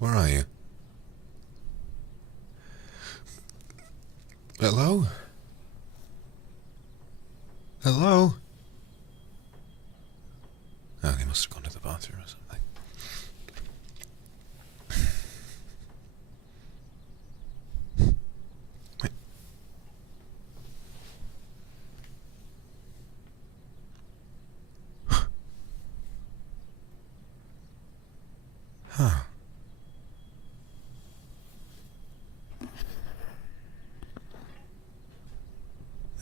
Where are you? Hello? Hello? Oh, he must have gone to the bathroom or something. Wait. Huh.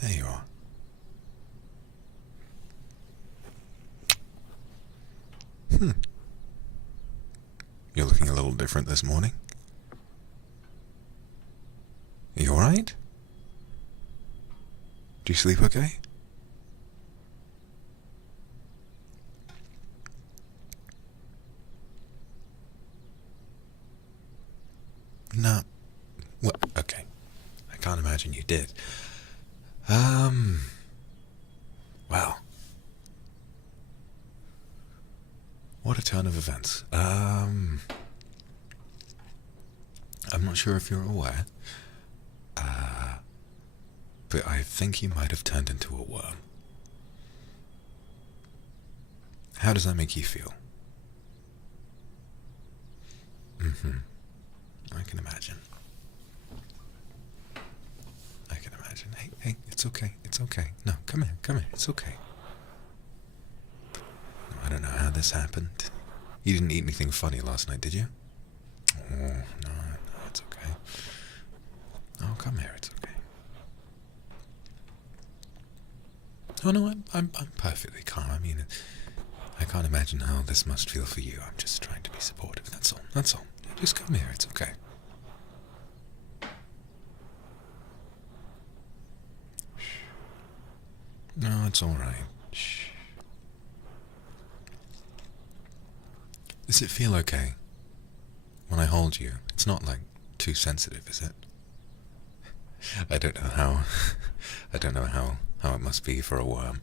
There you are. You're looking a little different this morning. Are you alright? Do you sleep okay? No. Well, okay. I can't imagine you did. Well. What a turn of events. I'm not sure if you're aware, but I think you might have turned into a worm. How does that make you feel? I can imagine. I can imagine. Hey, it's okay, it's okay. No, come here, it's okay. I don't know how this happened. You didn't eat anything funny last night, did you? Oh, no, it's okay. Oh, come here, it's okay. Oh no, I'm perfectly calm. I mean, I can't imagine how this must feel for you. I'm just trying to be supportive, that's all, that's all. Just come here, it's okay. Shh. No, it's alright. Shh. Does it feel okay when I hold you? It's not like too sensitive, is it? I don't know how. I don't know how it must be for a worm.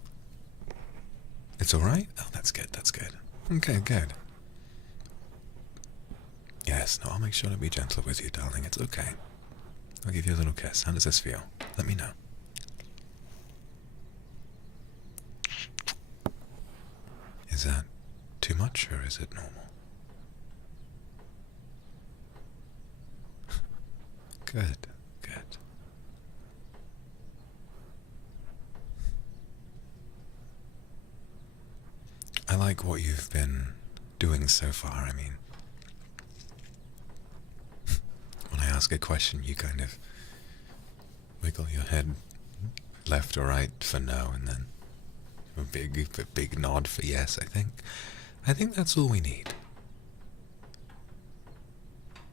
It's alright? Oh, that's good, that's good. Okay, good. Yes, no, I'll make sure to be gentle with you, darling. It's okay. I'll give you a little kiss. How does this feel? Let me know. Is that too much, or is it normal? Good, good. I like what you've been doing so far. I mean, when I ask a question, you kind of wiggle your head left or right for no, and then a big nod for yes, I think that's all we need.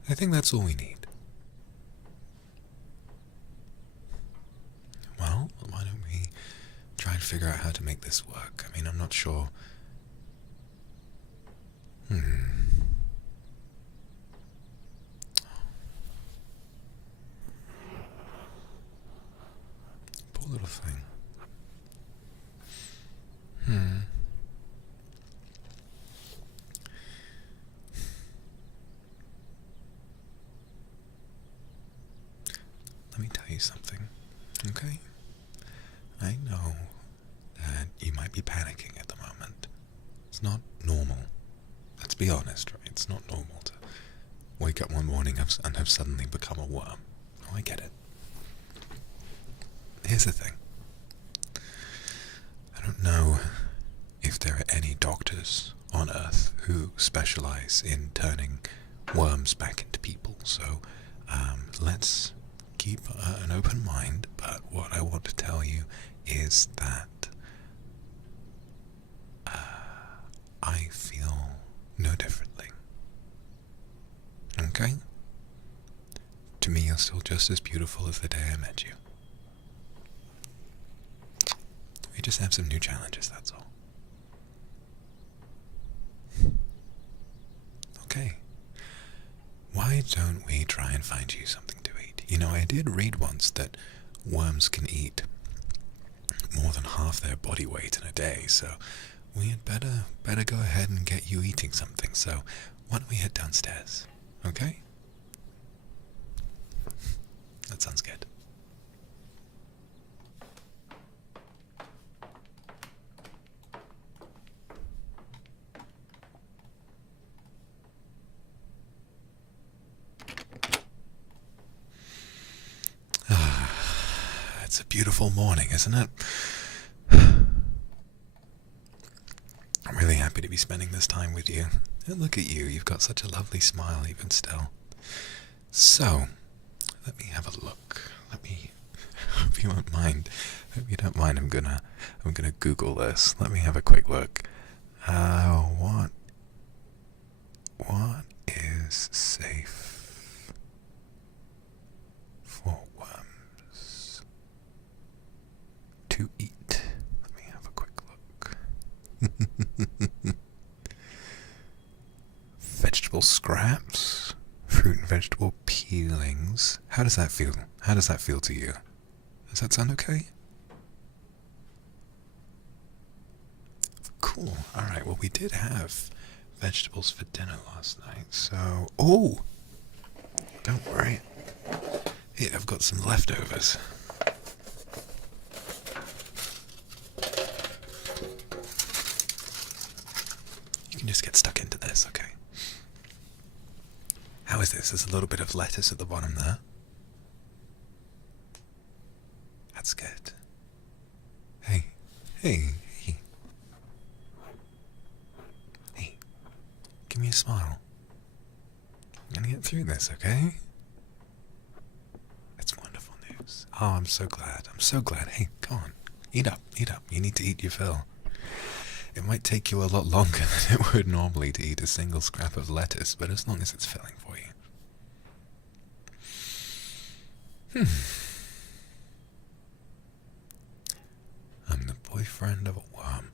I think that's all we need. Well, why don't we try and figure out how to make this work? I mean, I'm not sure. Poor little thing. Let me tell you something, okay? I know that you might be panicking at the moment. It's not normal. Let's be honest, right? It's not normal to wake up one morning and have suddenly become a worm. Oh, I get it. Here's the thing. I don't know if there are any doctors on Earth who specialize in turning worms back into people, so let's keep an open mind, but what I want to tell you is that I feel no differently. Okay? To me, you're still just as beautiful as the day I met you. We just have some new challenges, that's all. Okay. Why don't we try and find you something to eat? You know, I did read once that worms can eat more than half their body weight in a day, so we had better go ahead and get you eating something. So why don't we head downstairs? Okay? That sounds good. It's a beautiful morning, isn't it? I'm really happy to be spending this time with you. And look at you, you've got such a lovely smile even still. So, let me have a look. Hope you won't mind. Hope you don't mind. I'm gonna Google this. Let me have a quick look. What is safe for worms to eat? Let me have a quick look. Vegetable scraps, fruit and vegetable peelings. How does that feel? How does that feel to you? Does that sound okay? Cool. Alright, well, we did have vegetables for dinner last night, so... Oh! Don't worry. Here, I've got some leftovers. You can just get stuck into this, okay? How is this? There's a little bit of lettuce at the bottom there. That's good. Hey. Give me a smile. I'm gonna get through this, okay? That's wonderful news. Oh, I'm so glad. Hey, come on. Eat up. You need to eat your fill. It might take you a lot longer than it would normally to eat a single scrap of lettuce, but as long as it's filling for you. I'm the boyfriend of a worm.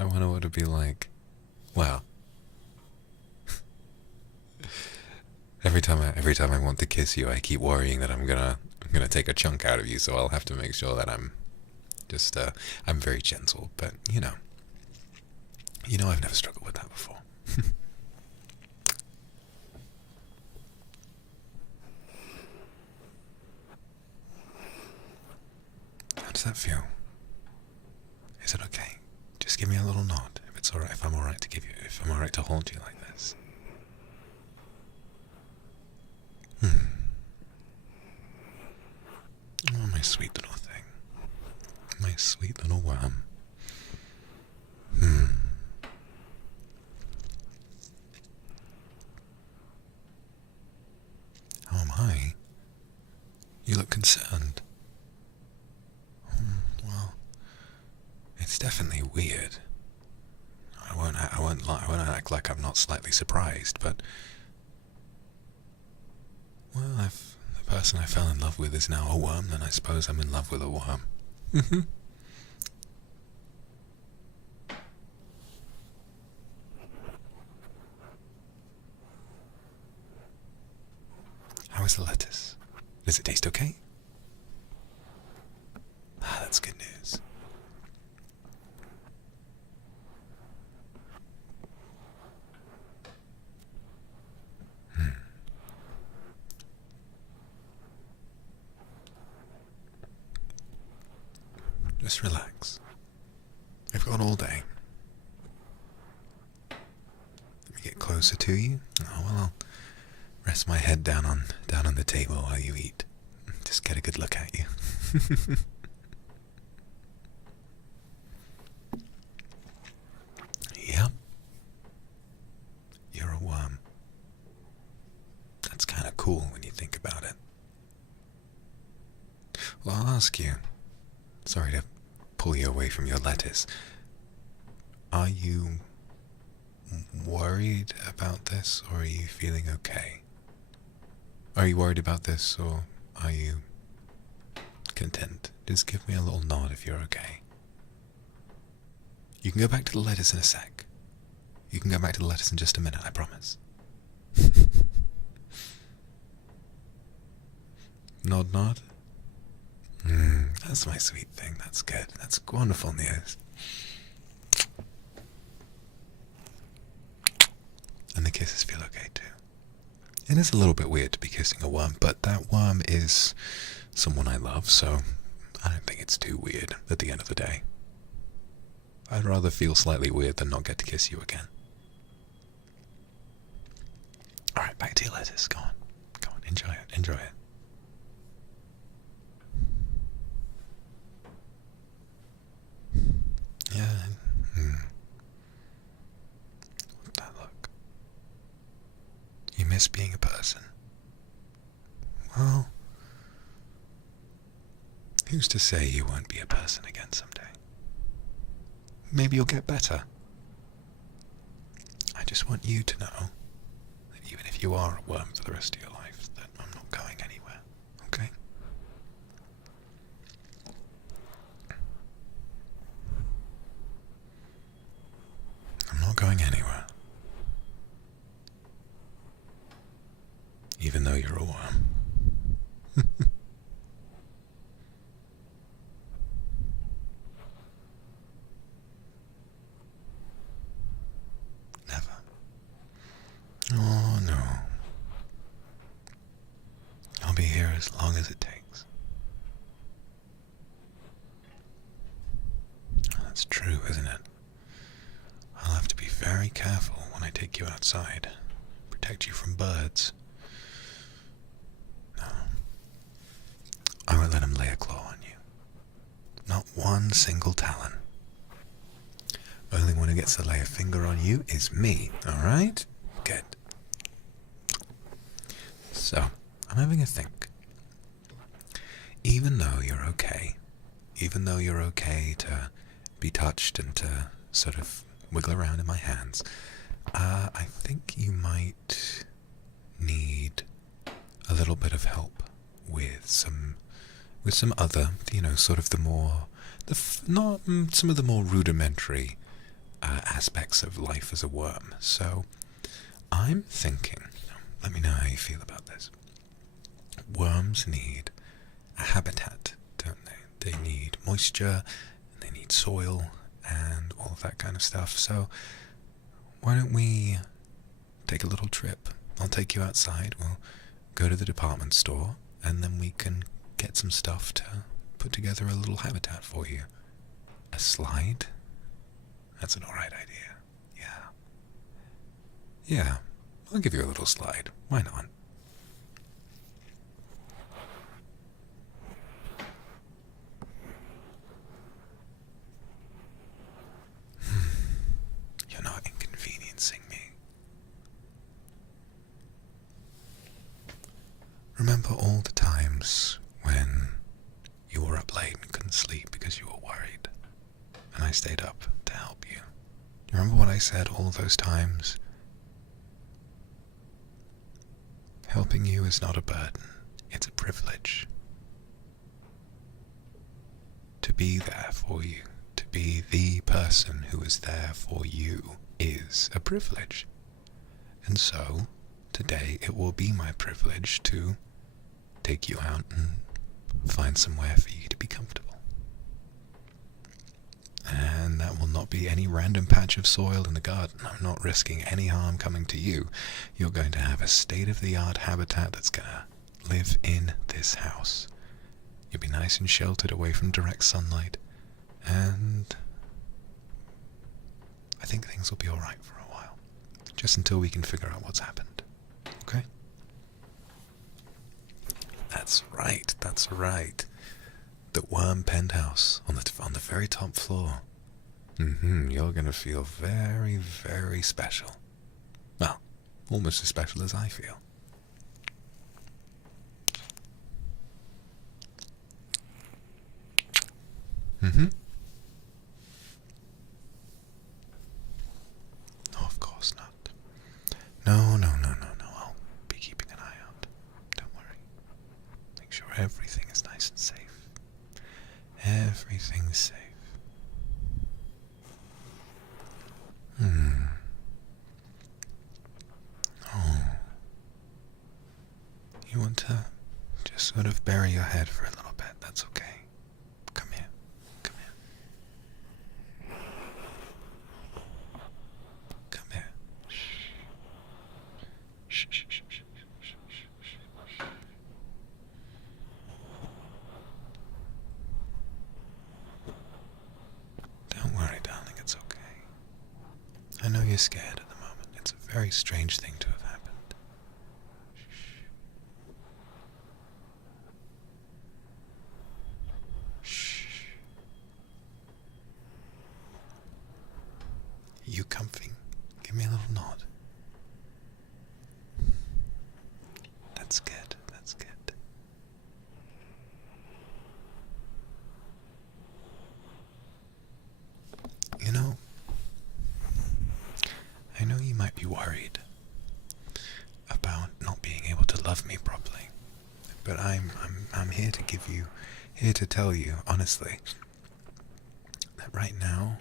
I wonder what it'd be like. Wow. Every time I want to kiss you, I keep worrying that I'm gonna take a chunk out of you, so I'll have to make sure that I'm just I'm very gentle, but you know I've never struggled with that before. How does that feel? Is it okay? Just give me a little nod if it's alright, if I'm alright to hold you like this. Oh, my sweet little thing. My sweet little worm. Oh my. You look concerned. Well, it's definitely weird. I won't act like I'm not slightly surprised, but well, the person I fell in love with is now a worm, then I suppose I'm in love with a worm. How is the lettuce? Does it taste okay? Ah, that's good news. Just relax. I've got all day. Let me get closer to you. Oh, well, I'll rest my head down on the table while you eat. Just get a good look at you. Yep. You're a worm. That's kind of cool when you think about it. Well, I'll ask you. Sorry to pull you away from your lettuce. Are you worried about this, or are you feeling okay? Are you worried about this, or are you content? Just give me a little nod if you're okay. You can go back to the lettuce in a sec. You can go back to the lettuce in just a minute, I promise. Nod, nod. That's my sweet thing. That's good. That's wonderful news. And the kisses feel okay too. It is a little bit weird to be kissing a worm, but that worm is someone I love, so I don't think it's too weird at the end of the day. I'd rather feel slightly weird than not get to kiss you again. Alright, back to your lettuce. Go on. Go on, enjoy it. Enjoy it. Yeah. What's that look? You miss being a person. Well, who's to say you won't be a person again someday? Maybe you'll get better. I just want you to know that even if you are a worm for the rest of your life, that I'm not going anywhere, okay? I'm not going anywhere. Even though you're a worm. Never. Oh, no. I'll be here as long as it takes. That's true, isn't it? I'll have to be very careful when I take you outside. Protect you from birds. No. I won't let him lay a claw on you. Not one single talon. Only one who gets to lay a finger on you is me, alright? Good. So, I'm having a think. Even though you're okay to be touched and to sort of wiggle around in my hands, I think you might need a little bit of help with some other, sort of not some of the more rudimentary aspects of life as a worm. So I'm thinking, let me know how you feel about this. Worms need a habitat, don't they? They need moisture, and they need soil, and all of that kind of stuff. So why don't we take a little trip? I'll take you outside, we'll go to the department store, and then we can get some stuff to put together a little habitat for you. A slide? That's an alright idea. Yeah, I'll give you a little slide. Why not? You're not inconveniencing me. Remember all the times when you were up late and couldn't sleep because you were worried, and I stayed up to help you? Do you remember what I said all those times? Helping you is not a burden, it's a privilege. To be there for you, to be the person who is there for you, is a privilege. And so, today it will be my privilege to take you out and find somewhere for you to be comfortable. And that will not be any random patch of soil in the garden. I'm not risking any harm coming to you. You're going to have a state-of-the-art habitat that's going to live in this house. You'll be nice and sheltered away from direct sunlight. And I think things will be alright for a while. Just until we can figure out what's happened. Okay? That's right, that's right. The worm penthouse on the very top floor. You're gonna feel very, very special. Well, almost as special as I feel. No, of course not. No. I'll be keeping an eye out. Don't worry. Make sure everything is nice and safe. Everything's safe. Oh. You want to just sort of bury your head for a little bit, that's okay. very scared at the moment. It's a very strange thing to have happened. Shh. Shh. You comfy? Give me a little nod. That's good, that's good. You know, I know you might be worried about not being able to love me properly, but I'm here to tell you honestly that right now,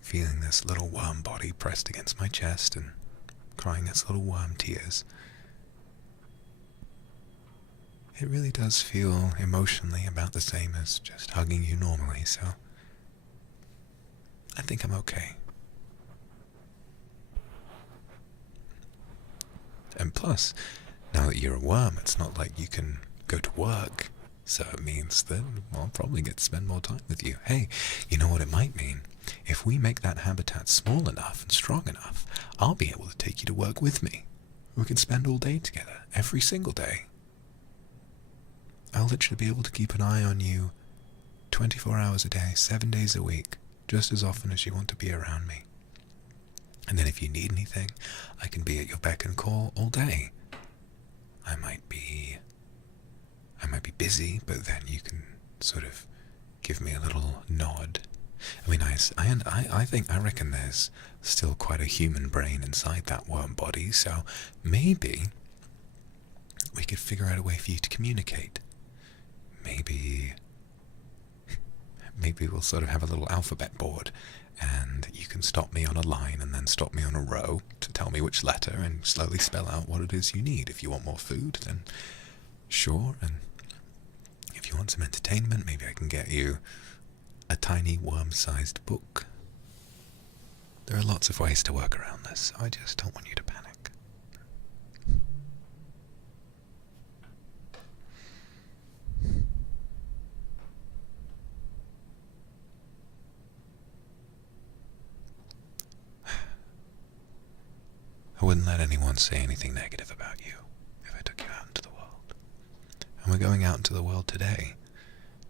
feeling this little worm body pressed against my chest and crying its little worm tears, it really does feel emotionally about the same as just hugging you normally, so I think I'm okay. And plus, now that you're a worm, it's not like you can go to work, so it means that I'll probably get to spend more time with you. Hey, you know what it might mean? If we make that habitat small enough and strong enough, I'll be able to take you to work with me. We can spend all day together, every single day. I'll literally be able to keep an eye on you 24 hours a day, 7 days a week, just as often as you want to be around me. And then if you need anything, I can be at your beck and call all day. I might be busy, but then you can sort of give me a little nod. I mean, I reckon there's still quite a human brain inside that worm body, so maybe we could figure out a way for you to communicate. Maybe we'll sort of have a little alphabet board, and you can stop me on a line and then stop me on a row to tell me which letter and slowly spell out what it is you need. If you want more food, then sure, and if you want some entertainment, maybe I can get you a tiny worm-sized book. There are lots of ways to work around this, so I just don't want you to panic. I wouldn't let anyone say anything negative about you if I took you out into the world. And we're going out into the world today.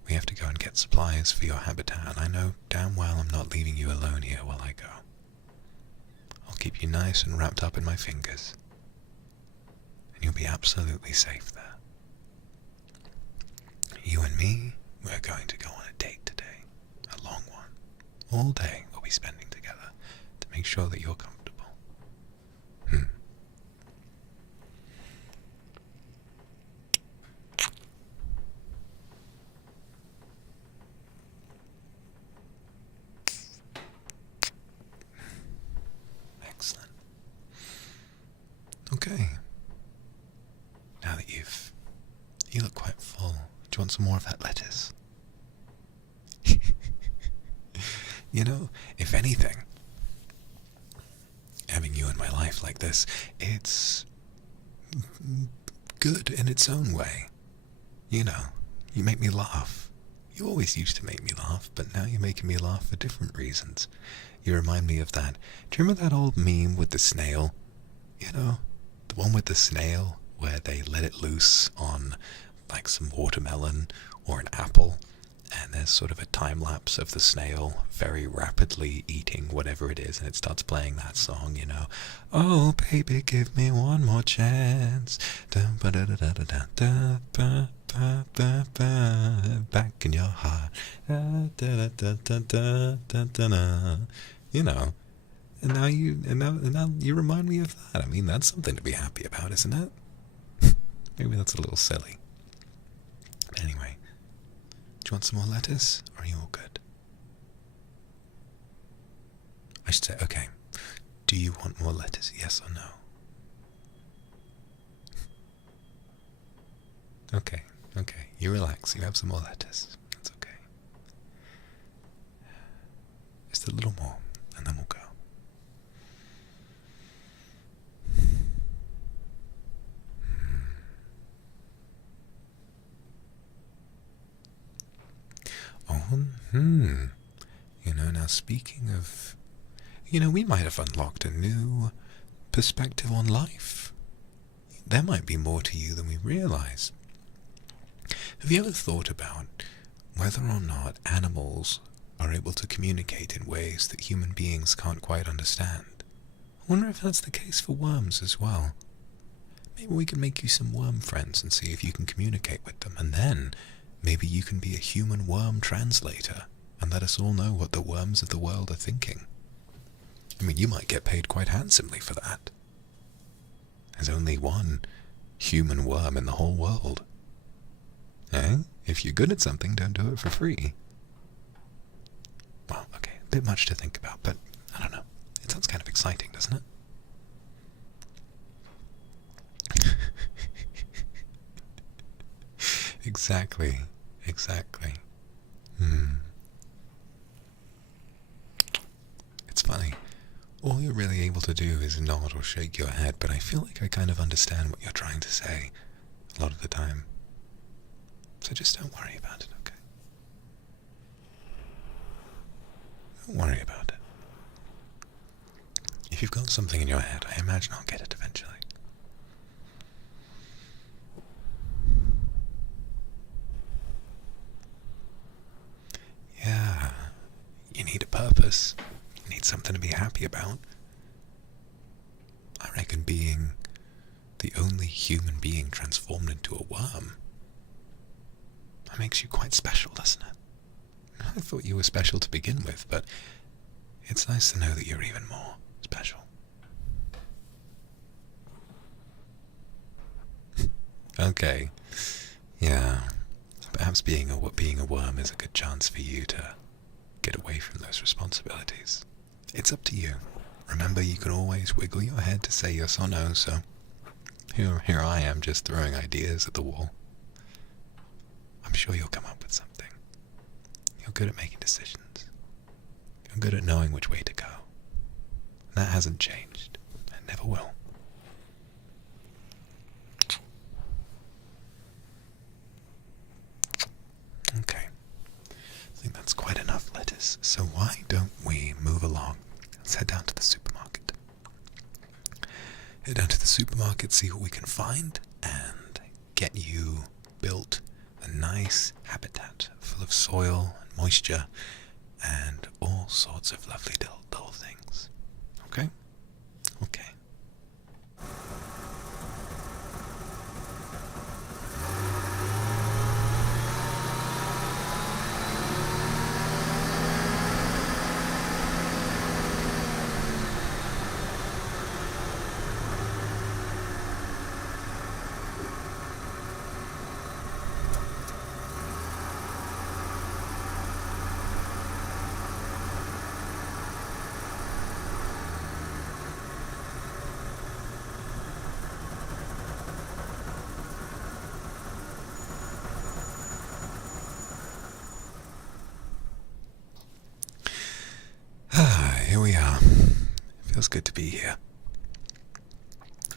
We have to go and get supplies for your habitat, and I know damn well I'm not leaving you alone here while I go. I'll keep you nice and wrapped up in my fingers, and you'll be absolutely safe there. You and me, we're going to go on a date today, a long one. All day we'll be spending together to make sure that you're comfortable. Excellent. Okay. Now that you look quite full. Do you want some more of that lettuce? You know, if anything, having you in my life like this, it's good in its own way. You know, you make me laugh. You always used to make me laugh, but now you're making me laugh for different reasons. You remind me of that. Do you remember that old meme with the snail? You know, the one with the snail where they let it loose on like some watermelon or an apple, and there's sort of a time lapse of the snail very rapidly eating whatever it is, and it starts playing that song, you know. Oh baby, give me one more chance. Back in your heart. You know. And now you remind me of that. I mean, that's something to be happy about, isn't it? Maybe that's a little silly. Anyway, do you want some more lettuce, or are you all good? I should say, okay, do you want more lettuce, yes or no? Okay, you relax, you have some more lettuce, that's okay. Just a little more, and then we'll go. Oh, You know, now speaking of we might have unlocked a new perspective on life. There might be more to you than we realize. Have you ever thought about whether or not animals are able to communicate in ways that human beings can't quite understand? I wonder if that's the case for worms as well. Maybe we can make you some worm friends and see if you can communicate with them, and then maybe you can be a human worm translator and let us all know what the worms of the world are thinking. I mean, you might get paid quite handsomely for that. There's only one human worm in the whole world. Eh? If you're good at something, don't do it for free. Well, okay, a bit much to think about, but I don't know. It sounds kind of exciting, doesn't it? Exactly. It's funny. All you're really able to do is nod or shake your head, but I feel like I kind of understand what you're trying to say a lot of the time. So just don't worry about it, okay? Don't worry about it. If you've got something in your head, I imagine I'll get it eventually. Yeah, you need a purpose. You need something to be happy about. I reckon being the only human being transformed into a worm, that makes you quite special, doesn't it? I thought you were special to begin with, but it's nice to know that you're even more special. Okay, yeah. Perhaps being a worm is a good chance for you to get away from those responsibilities. It's up to you. Remember, you can always wiggle your head to say yes or no, so here I am just throwing ideas at the wall. I'm sure you'll come up with something. You're good at making decisions. You're good at knowing which way to go. That hasn't changed, and never will. Okay, I think that's quite enough lettuce, so why don't we move along? Let's head down to the supermarket. Head down to the supermarket, see what we can find, and get you built a nice habitat full of soil and moisture and all sorts of lovely little things. Okay? Okay. Here we are. Feels good to be here.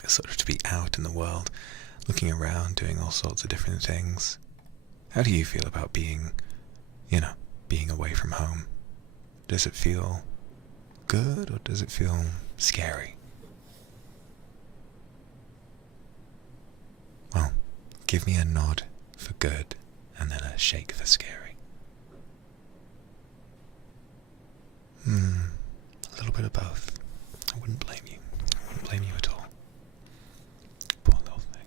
Sort of to be out in the world, looking around, doing all sorts of different things. How do you feel about being away from home? Does it feel good or does it feel scary? Well, give me a nod for good and then a shake for scary. A little bit of both. I wouldn't blame you. I wouldn't blame you at all. Poor little thing.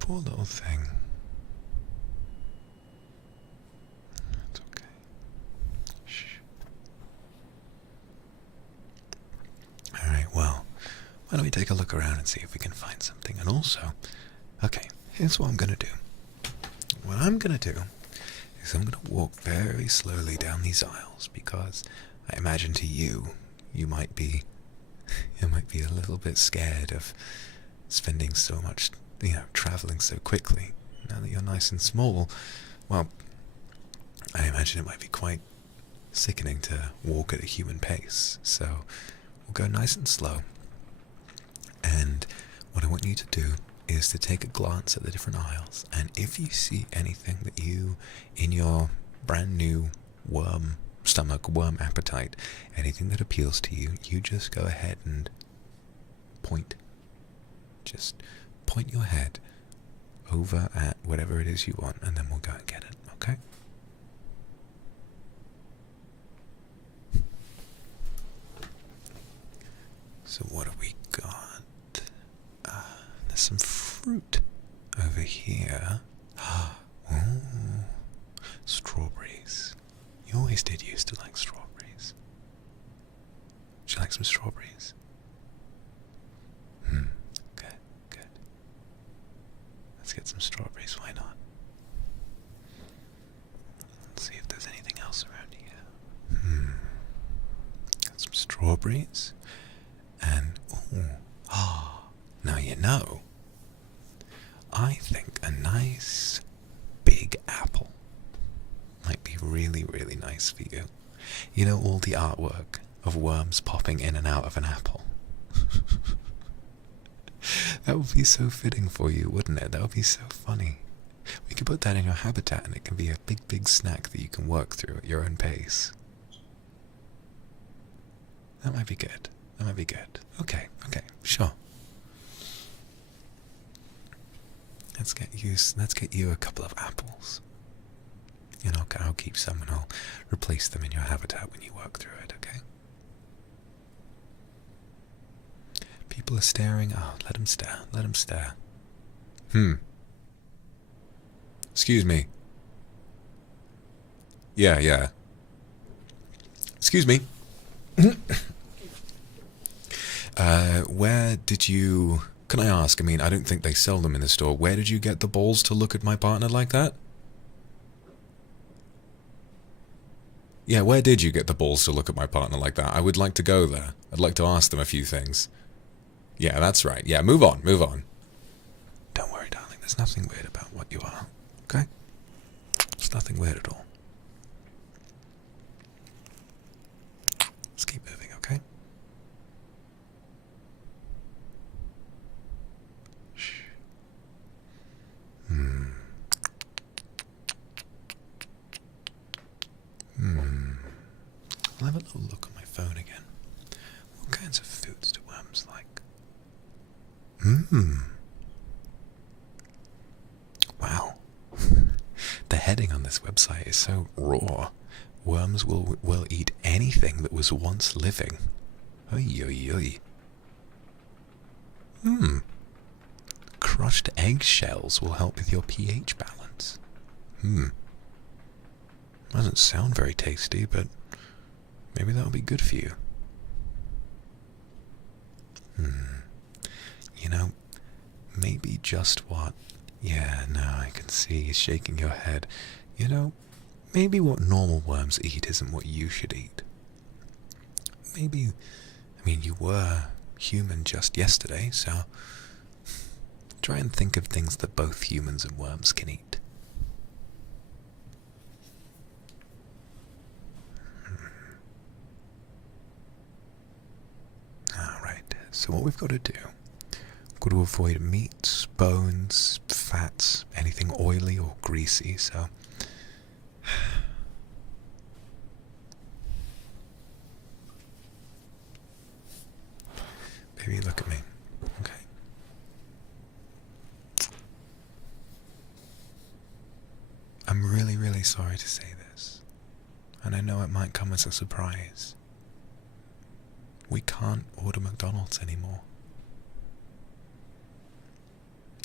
Poor little thing. It's okay. Shh. Alright, well, why don't we take a look around and see if we can find something. And also, okay, here's what I'm going to do. What I'm going to do is I'm going to walk very slowly down these aisles, because I imagine to you might be a little bit scared of spending so much, traveling so quickly. Now that you're nice and small, well, I imagine it might be quite sickening to walk at a human pace. So we'll go nice and slow. And what I want you to do is to take a glance at the different aisles, and if you see anything that you, in your brand new worm stomach, worm appetite, anything that appeals to you, you just go ahead and point. Just point your head over at whatever it is you want, and then we'll go and get it, okay? So what have we got? There's some fruit over here. Oh, strawberries. You always did used to like strawberries. Would you like some strawberries? Good, good. Let's get some strawberries, why not? Let's see if there's anything else around here. Got some strawberries. And, now you know, I think a nice big apple might be really, really nice for you. You know, all the artwork of worms popping in and out of an apple. That would be so fitting for you, wouldn't it? That would be so funny. We could put that in your habitat and it can be a big, big snack that you can work through at your own pace. That might be good. That might be good. Okay, sure. Let's get you a couple of apples. And I'll keep some and I'll replace them in your habitat when you work through it, okay? People are staring. Oh, let them stare. Let them stare. Excuse me. Yeah. Excuse me. Where did you... Can I ask? I mean, I don't think they sell them in the store. Where did you get the balls to look at my partner like that? Yeah, where did you get the balls to look at my partner like that? I would like to go there. I'd like to ask them a few things. Yeah, that's right. Yeah, move on. Don't worry, darling. There's nothing weird about what you are. Okay? There's nothing weird at all. Let's keep moving, okay? Shh. I'll have a little look on my phone again. What kinds of foods do worms like? Wow. The heading on this website is so raw. Worms will eat anything that was once living. Oy. Crushed eggshells will help with your pH balance. Doesn't sound very tasty, but maybe that'll be good for you. You know, maybe just what... Yeah, no, I can see you shaking your head. You know, maybe what normal worms eat isn't what you should eat. Maybe... I mean, you were human just yesterday, so... Try and think of things that both humans and worms can eat. Alright, so what we've got to do... Got to avoid meats, bones, fats, anything oily or greasy, so... Baby, look at me, okay? I'm really, really sorry to say this, and I know it might come as a surprise. We can't order McDonald's anymore.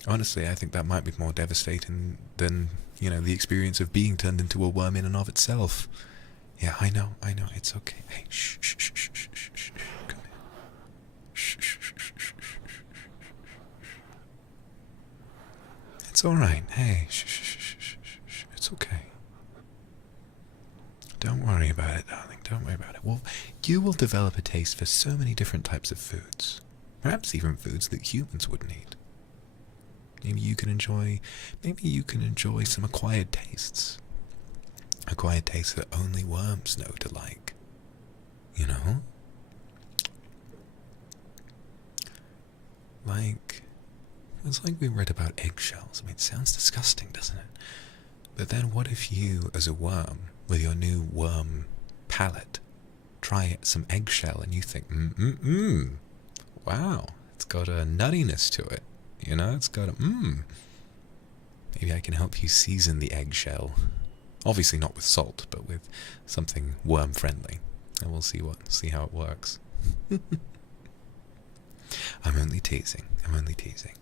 Honestly, I think that might be more devastating than, you know, the experience of being turned into a worm in and of itself. Yeah, I know, it's okay. Hey, shh, come here. Shh. It's alright, hey, shh, it's okay. Don't worry about it, darling, don't worry about it. Well, you will develop a taste for so many different types of foods. Perhaps even foods that humans wouldn't eat. Maybe you can enjoy some acquired tastes. Acquired tastes that only worms know to like. You know? It's like we read about eggshells. I mean, it sounds disgusting, doesn't it? But then what if you, as a worm, with your new worm palate. Try some eggshell and you think, wow, it's got a nuttiness to it. You know, it's got a Maybe I can help you season the eggshell. Obviously not with salt, but with something worm friendly. And we'll see how it works. I'm only teasing. I'm only teasing.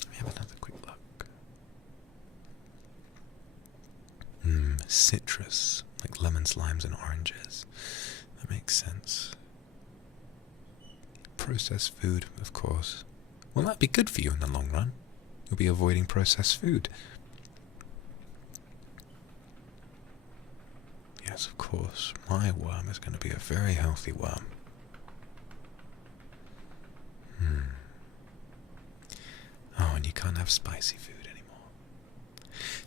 Let me have another quick look. Citrus, like lemons, limes, and oranges. That makes sense. Processed food, of course. Well, that'd be good for you in the long run. You'll be avoiding processed food. Yes, of course. My worm is going to be a very healthy worm. Oh, and you can't have spicy food anymore.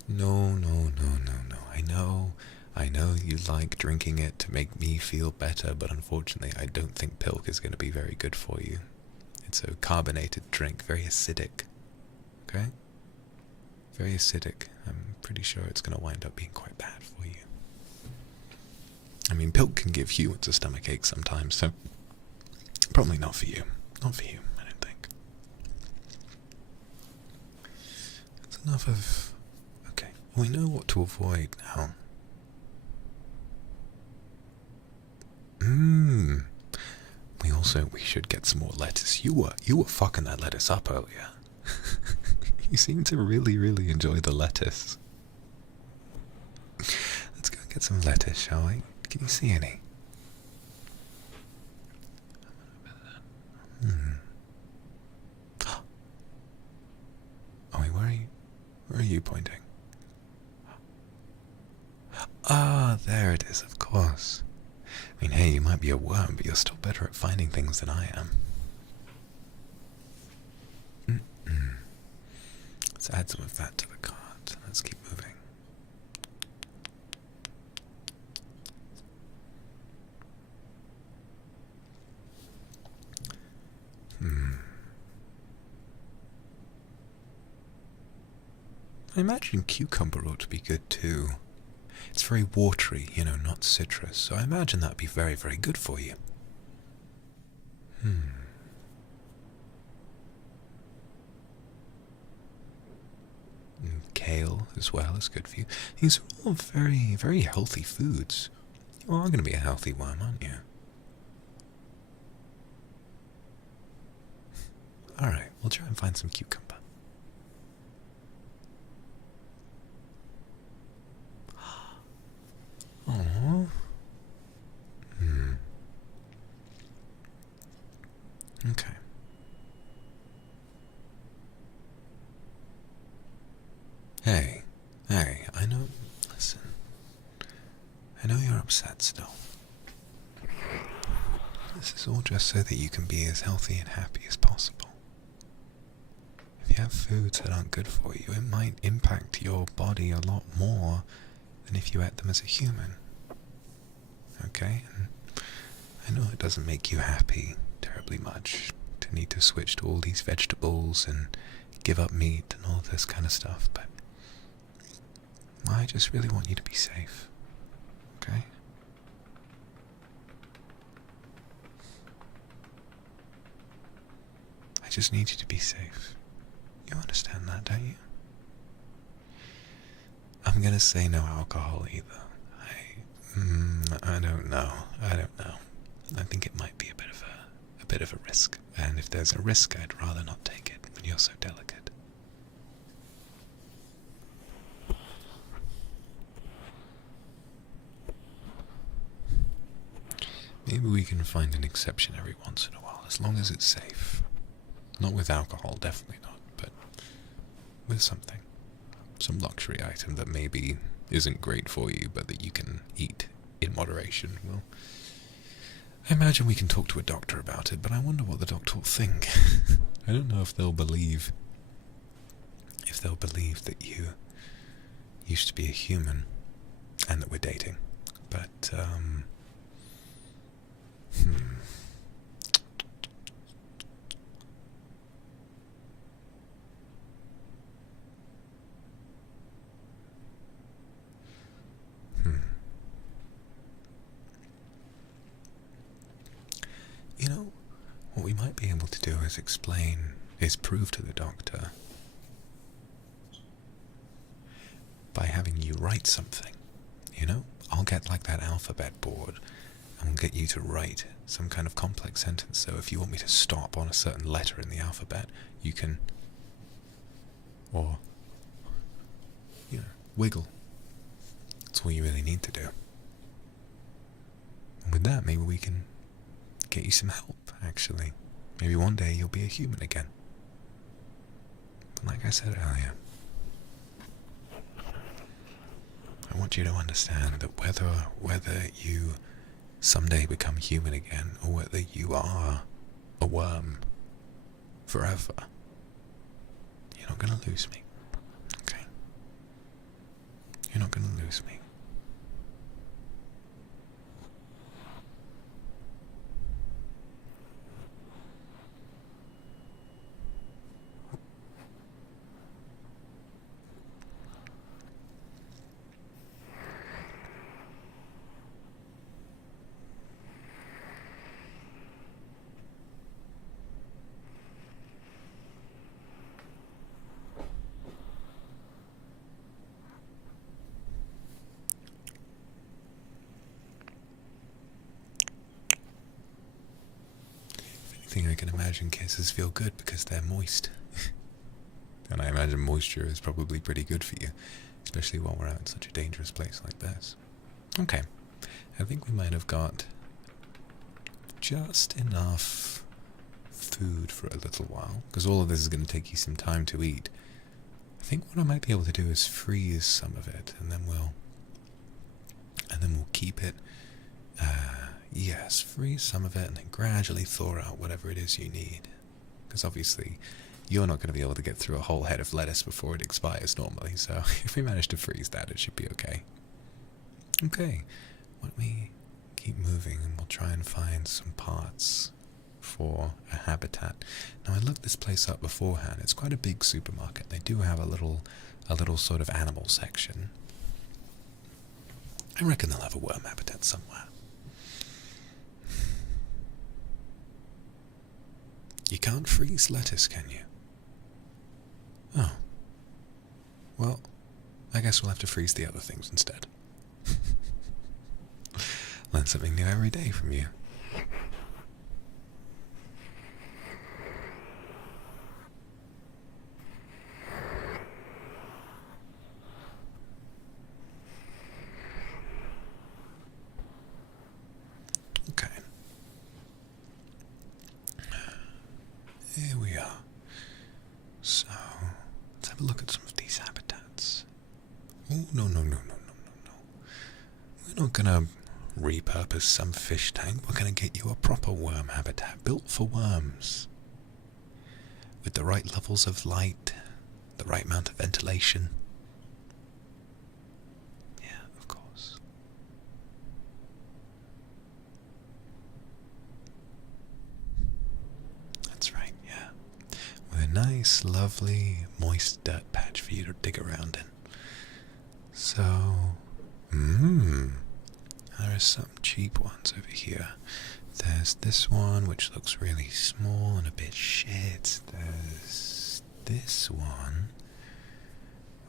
No, no, no, no, no. I know you like drinking it to make me feel better, but unfortunately I don't think Pilk is going to be very good for you. It's a carbonated drink, very acidic. Okay? Very acidic. I'm pretty sure it's going to wind up being quite bad for you. I mean, Pilk can give humans a stomachache sometimes, so probably not for you. Not for you, I don't think. That's enough of... Okay, we know what to avoid now. We should get some more lettuce. You were fucking that lettuce up earlier. You seem to really, really enjoy the lettuce. Let's go get some lettuce, shall we? Can you see any? Oh wait, where are you pointing? Ah, there it is, of course. I mean, hey, you might be a worm, but you're still better at finding things than I am. Let's add some of that to the cart. Let's keep moving. I imagine cucumber ought to be good too. It's very watery, you know, not citrus, so I imagine that'd be very, very good for you. Kale as well is good for you. These are all very, very healthy foods. You are going to be a healthy worm, aren't you? Alright, we'll try and find some cucumber. Oh. Okay. Hey, I know, listen. I know you're upset still. This is all just so that you can be as healthy and happy as possible. If you have foods that aren't good for you, it might impact your body a lot more than if you ate them as a human. Okay? And I know it doesn't make you happy terribly much to need to switch to all these vegetables and give up meat and all this kind of stuff, but I just really want you to be safe. Okay? I just need you to be safe. You understand that, don't you? I'm gonna say no alcohol either. I don't know. I think it might be a bit of a risk. And if there's a risk, I'd rather not take it when you're so delicate. Maybe we can find an exception every once in a while, as long as it's safe. Not with alcohol, definitely not, but with something. Some luxury item that maybe isn't great for you, but that you can eat in moderation. Well, I imagine we can talk to a doctor about it, but I wonder what the doctor will think. I don't know if they'll believe that you used to be a human and that we're dating. But, we might be able to do is prove to the doctor by having you write something. I'll get like that alphabet board and we'll get you to write some kind of complex sentence. So if you want me to stop on a certain letter in the alphabet, you can, or, wiggle. That's all you really need to do. And with that, maybe we can get you some help, actually. Maybe one day you'll be a human again. But like I said earlier, I want you to understand that whether you someday become human again, or whether you are a worm forever, you're not going to lose me. Okay? You're not going to lose me. I can imagine kisses feel good because they're moist. And I imagine moisture is probably pretty good for you, especially while we're out in such a dangerous place like this. Okay, I think we might have got just enough food for a little while, because all of this is going to take you some time to eat. I think what I might be able to do is freeze some of it, and then we'll keep it. Yes, freeze some of it and then gradually thaw out whatever it is you need. Because obviously, you're not going to be able to get through a whole head of lettuce before it expires normally, so if we manage to freeze that, it should be okay. Okay, why don't we keep moving and we'll try and find some parts for a habitat. Now, I looked this place up beforehand. It's quite a big supermarket. They do have a little sort of animal section. I reckon they'll have a worm habitat somewhere. You can't freeze lettuce, can you? Oh. Well, I guess we'll have to freeze the other things instead. Learn something new every day from you. Okay. Here we are. So, let's have a look at some of these habitats. Oh, no. We're not gonna repurpose some fish tank. We're gonna get you a proper worm habitat built for worms. With the right levels of light, the right amount of ventilation. Yeah, of course. That's right, yeah. With a nice, lovely, moist dirt patch for you to dig around in. So, there are some cheap ones over here. There's this one, which looks really small and a bit shit. There's this one,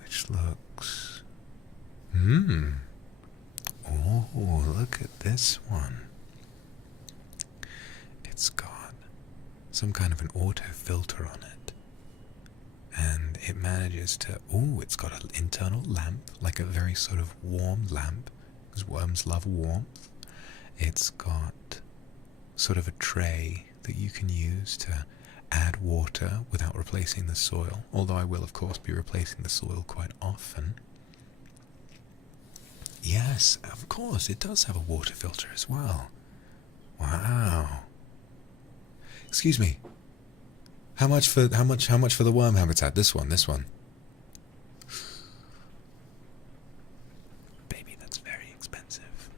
which looks... Oh, look at this one. It's got some kind of an auto filter on it. And it manages to... Oh, it's got an internal lamp, like a very sort of warm lamp, because worms love warmth. It's got sort of a tray that you can use to add water without replacing the soil, although I will of course be replacing the soil quite often. Yes, of course, it does have a water filter as well. Wow. Excuse me. How much for the worm habitat? This one. Baby, that's very expensive.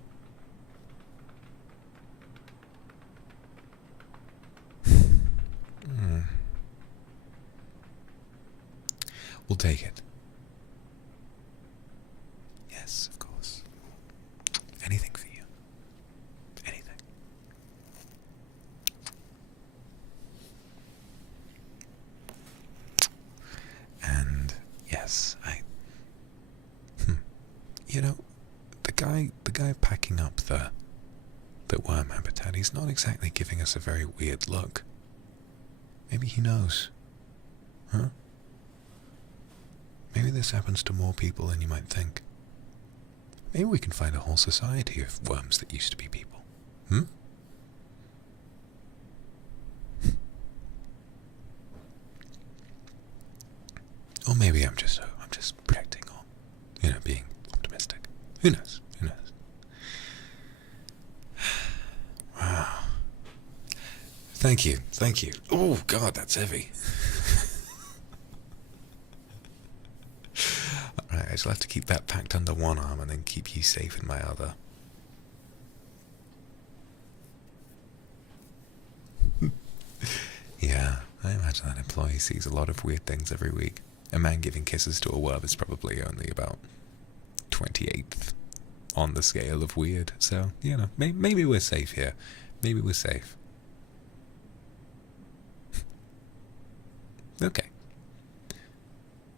We'll take it. Yes, of course. Anything for you. Anything. you know, the guy packing up the worm habitat, he's not exactly giving us a very weird look. Maybe he knows. Huh? Maybe this happens to more people than you might think. Maybe we can find a whole society of worms that used to be people. Hmm? Or maybe I'm just projecting or, you know, being optimistic. Who knows? Who knows? Wow. Thank you. Thank you. Oh, God, that's heavy. Alright, I shall have to keep that packed under one arm and then keep you safe in my other. Yeah, I imagine that employee sees a lot of weird things every week. A man giving kisses to a worm is probably only about 28th on the scale of weird. So, you know, maybe we're safe here. Maybe we're safe. Okay.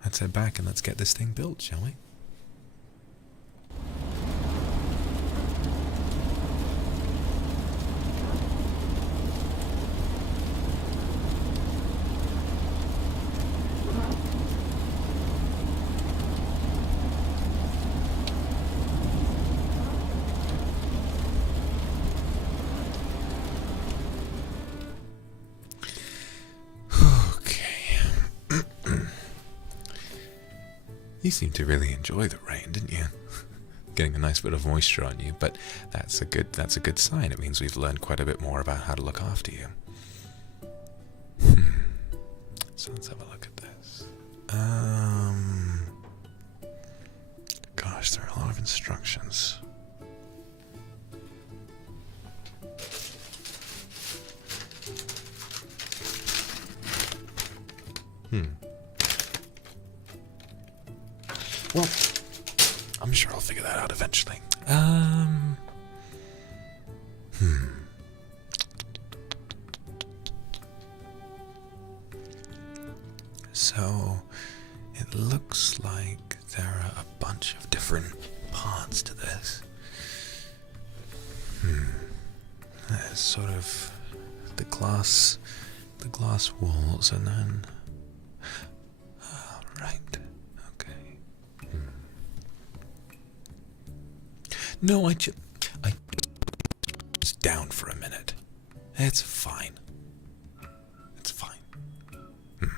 Let's head back and let's get this thing built, shall we? You seemed to really enjoy the rain, didn't you? Getting a nice bit of moisture on you, but that's a good sign. It means we've learned quite a bit more about how to look after you. So let's have a look at this. Gosh, there are a lot of instructions. Well, I'm sure I'll figure that out eventually. So, it looks like there are a bunch of different parts to this. There's sort of the glass walls, and then... right. No, I just down for a minute. It's fine. It's fine. You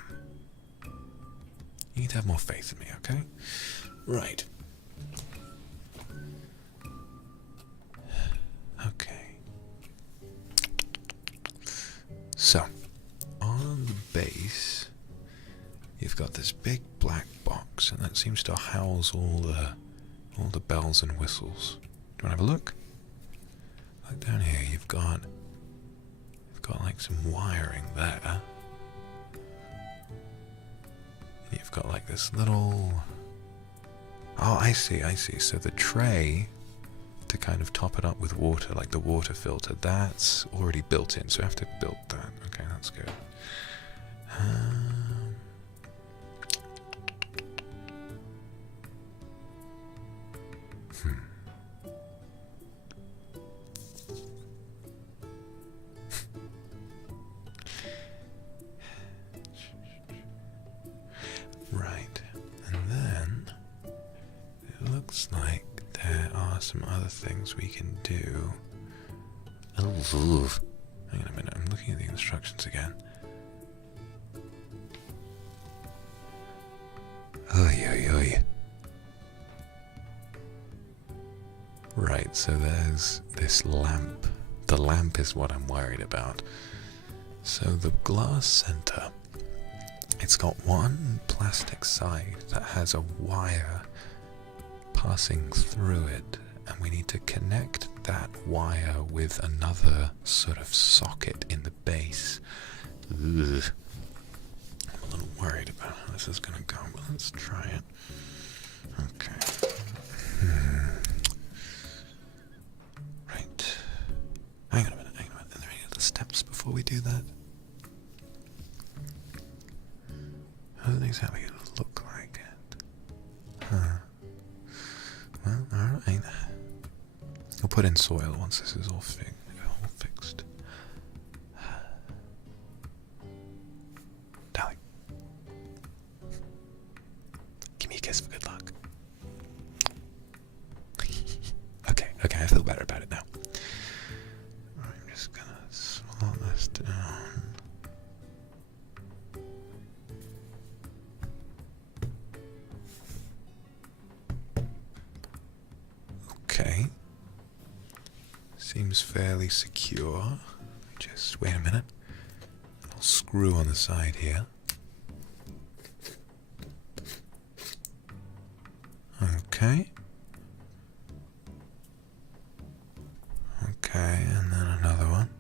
need to have more faith in me, okay? Right. Okay. So, on the base, you've got this big black box, and that seems to house all the bells and whistles. Do you want to have a look? Like down here, you've got like some wiring there. You've got like this little... Oh, I see. So the tray to kind of top it up with water, like the water filter, that's already built in. So I have to build that. Okay, that's good. Right, and then it looks like there are some other things we can do. Oh, hang on a minute, I'm looking at the instructions again. Oy. Right, so there's this lamp. The lamp is what I'm worried about. So the glass center, it's got one plastic side that has a wire passing through it, and we need to connect that wire with another sort of socket in the base. Ugh. I'm a little worried about how this is going to go, but let's try it. Okay. Right. Hang on a minute. Are there any other steps before we do that? Doesn't exactly look like it. Huh. Well, put in soil once this is all fixed. Darling, give me a kiss for good luck. Okay, I feel better about it now. I'm just gonna swallow this down. Okay. Seems fairly secure. Just wait a minute. Little screw on the side here. Okay. Okay, and then another one.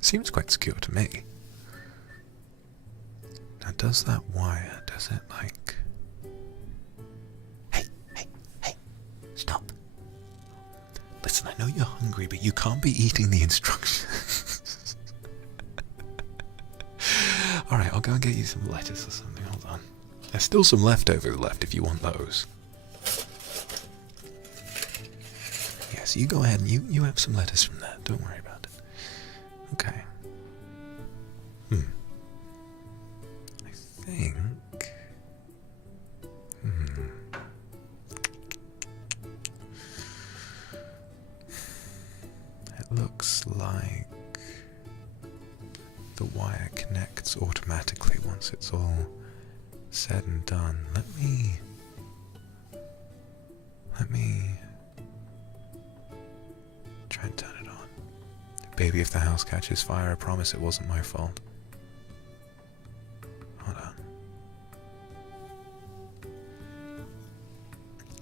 Seems quite secure to me. Now does that wire, does it like... Hey, stop. Listen, I know you're hungry, but you can't be eating the instructions. Alright, I'll go and get you some lettuce or something, hold on. There's still some leftovers left if you want those. Yes, you go ahead and you have some lettuce from there, don't worry about it. Okay. I think... It looks like the wire connects automatically once it's all said and done. Let me try and turn it on. Baby, if the house catches fire, I promise it wasn't my fault. Hold on.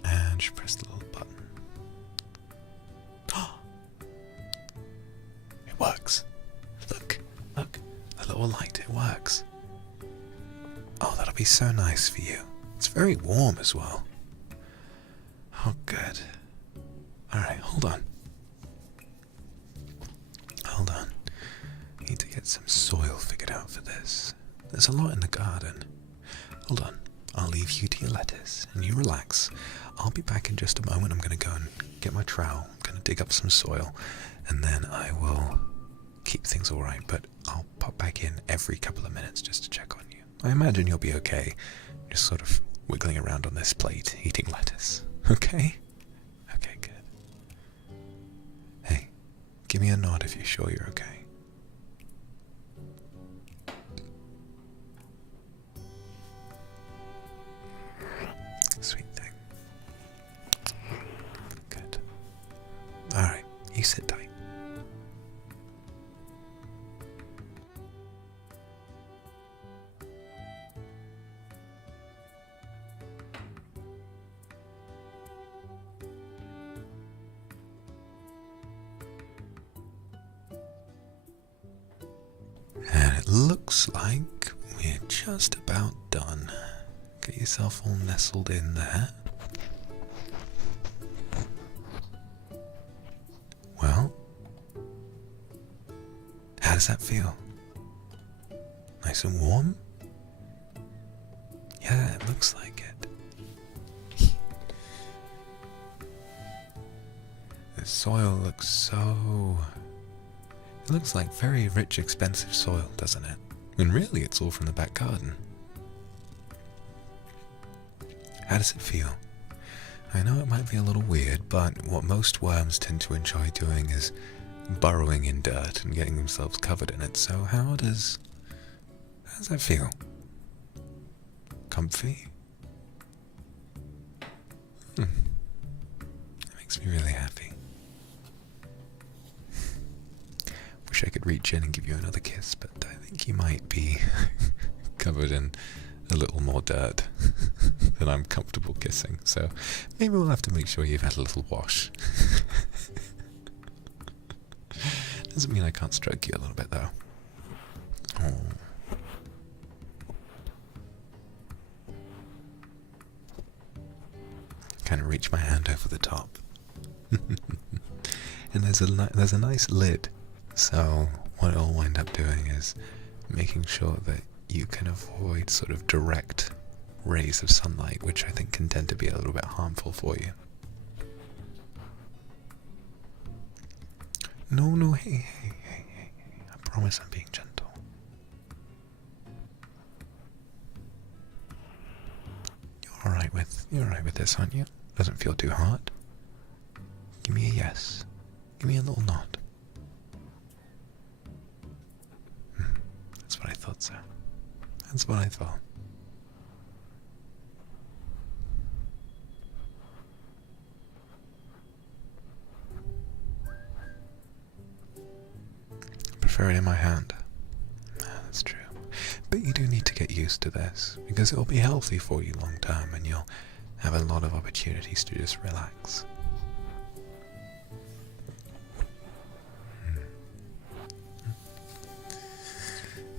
And just press the little button. It works. Look. The little light, it works. Oh, that'll be so nice for you. It's very warm as well. Oh, good. Alright, hold on. I need to get some soil figured out for this. There's a lot in the garden. Hold on. I'll leave you to your lettuce, and you relax. I'll be back in just a moment. I'm going to go and get my trowel. I'm going to dig up some soil, and then I will keep things alright, but I'll pop back in every couple of minutes just to check on you. I imagine you'll be okay, just sort of wiggling around on this plate, eating lettuce. Okay? Okay, good. Hey, give me a nod if you're sure you're okay. Sweet thing. Good. Alright, you sit tight. And it looks like we're just about done. Get yourself all nestled in there. Well, how does that feel? Nice and warm? Yeah, it looks like it. The soil looks so... It looks like very rich, expensive soil, doesn't it? And really, it's all from the back garden. How does it feel? I know it might be a little weird, but what most worms tend to enjoy doing is burrowing in dirt and getting themselves covered in it. So how does that feel? Comfy? That makes me really happy. Wish I could reach in and give you another kiss, but I think you might be covered in a little more dirt than I'm comfortable kissing, so maybe we'll have to make sure you've had a little wash. Doesn't mean I can't stroke you a little bit though. Oh. Kind of reach my hand over the top. And there's a nice lid, so what it'll wind up doing is making sure that you can avoid sort of direct rays of sunlight, which I think can tend to be a little bit harmful for you. No, hey. I promise I'm being gentle. You're alright with this, aren't you? Doesn't feel too hard. Give me a yes. Give me a little nod. That's what I thought, sir. That's what I thought. I prefer it in my hand. That's true. But you do need to get used to this, because it will be healthy for you long term, and you'll have a lot of opportunities to just relax.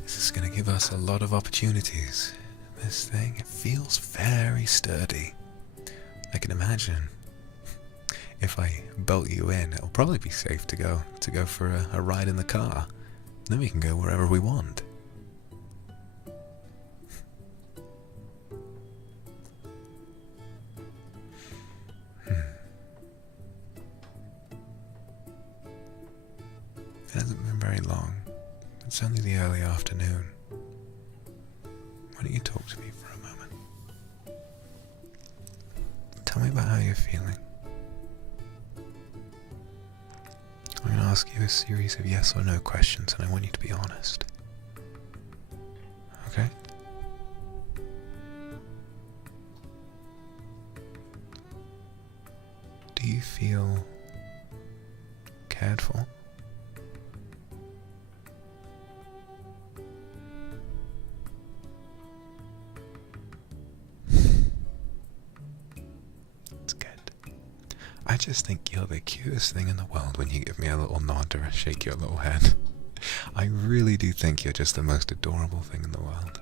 This is going to give us a lot of opportunities. This thing, it feels very sturdy. I can imagine if I bolt you in, it'll probably be safe to go for a ride in the car. Then we can go wherever we want. It hasn't been very long. It's only the early afternoon. Why don't you talk to me for a moment? Tell me about how you're feeling. I'm going to ask you a series of yes or no questions, and I want you to be honest. Okay? Do you feel cared for? I just think you're the cutest thing in the world when you give me a little nod or shake your little head. I really do think you're just the most adorable thing in the world.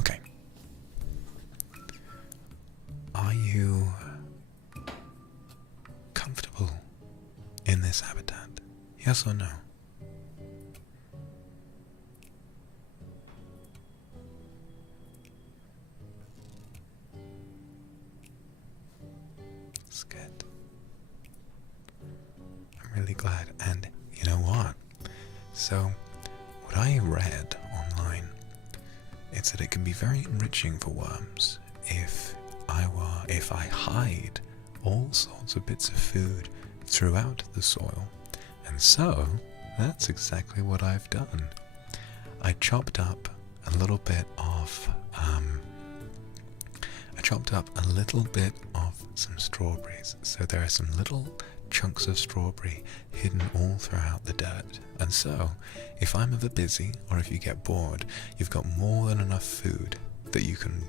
Okay. Are you comfortable in this habitat? Yes or no? Good. I'm really glad. And you know what? So, what I read online is that it can be very enriching for worms if I hide all sorts of bits of food throughout the soil. And so, that's exactly what I've done. I chopped up a little bit of some strawberries. So there are some little chunks of strawberry hidden all throughout the dirt. And so, if I'm ever busy, or if you get bored, you've got more than enough food that you can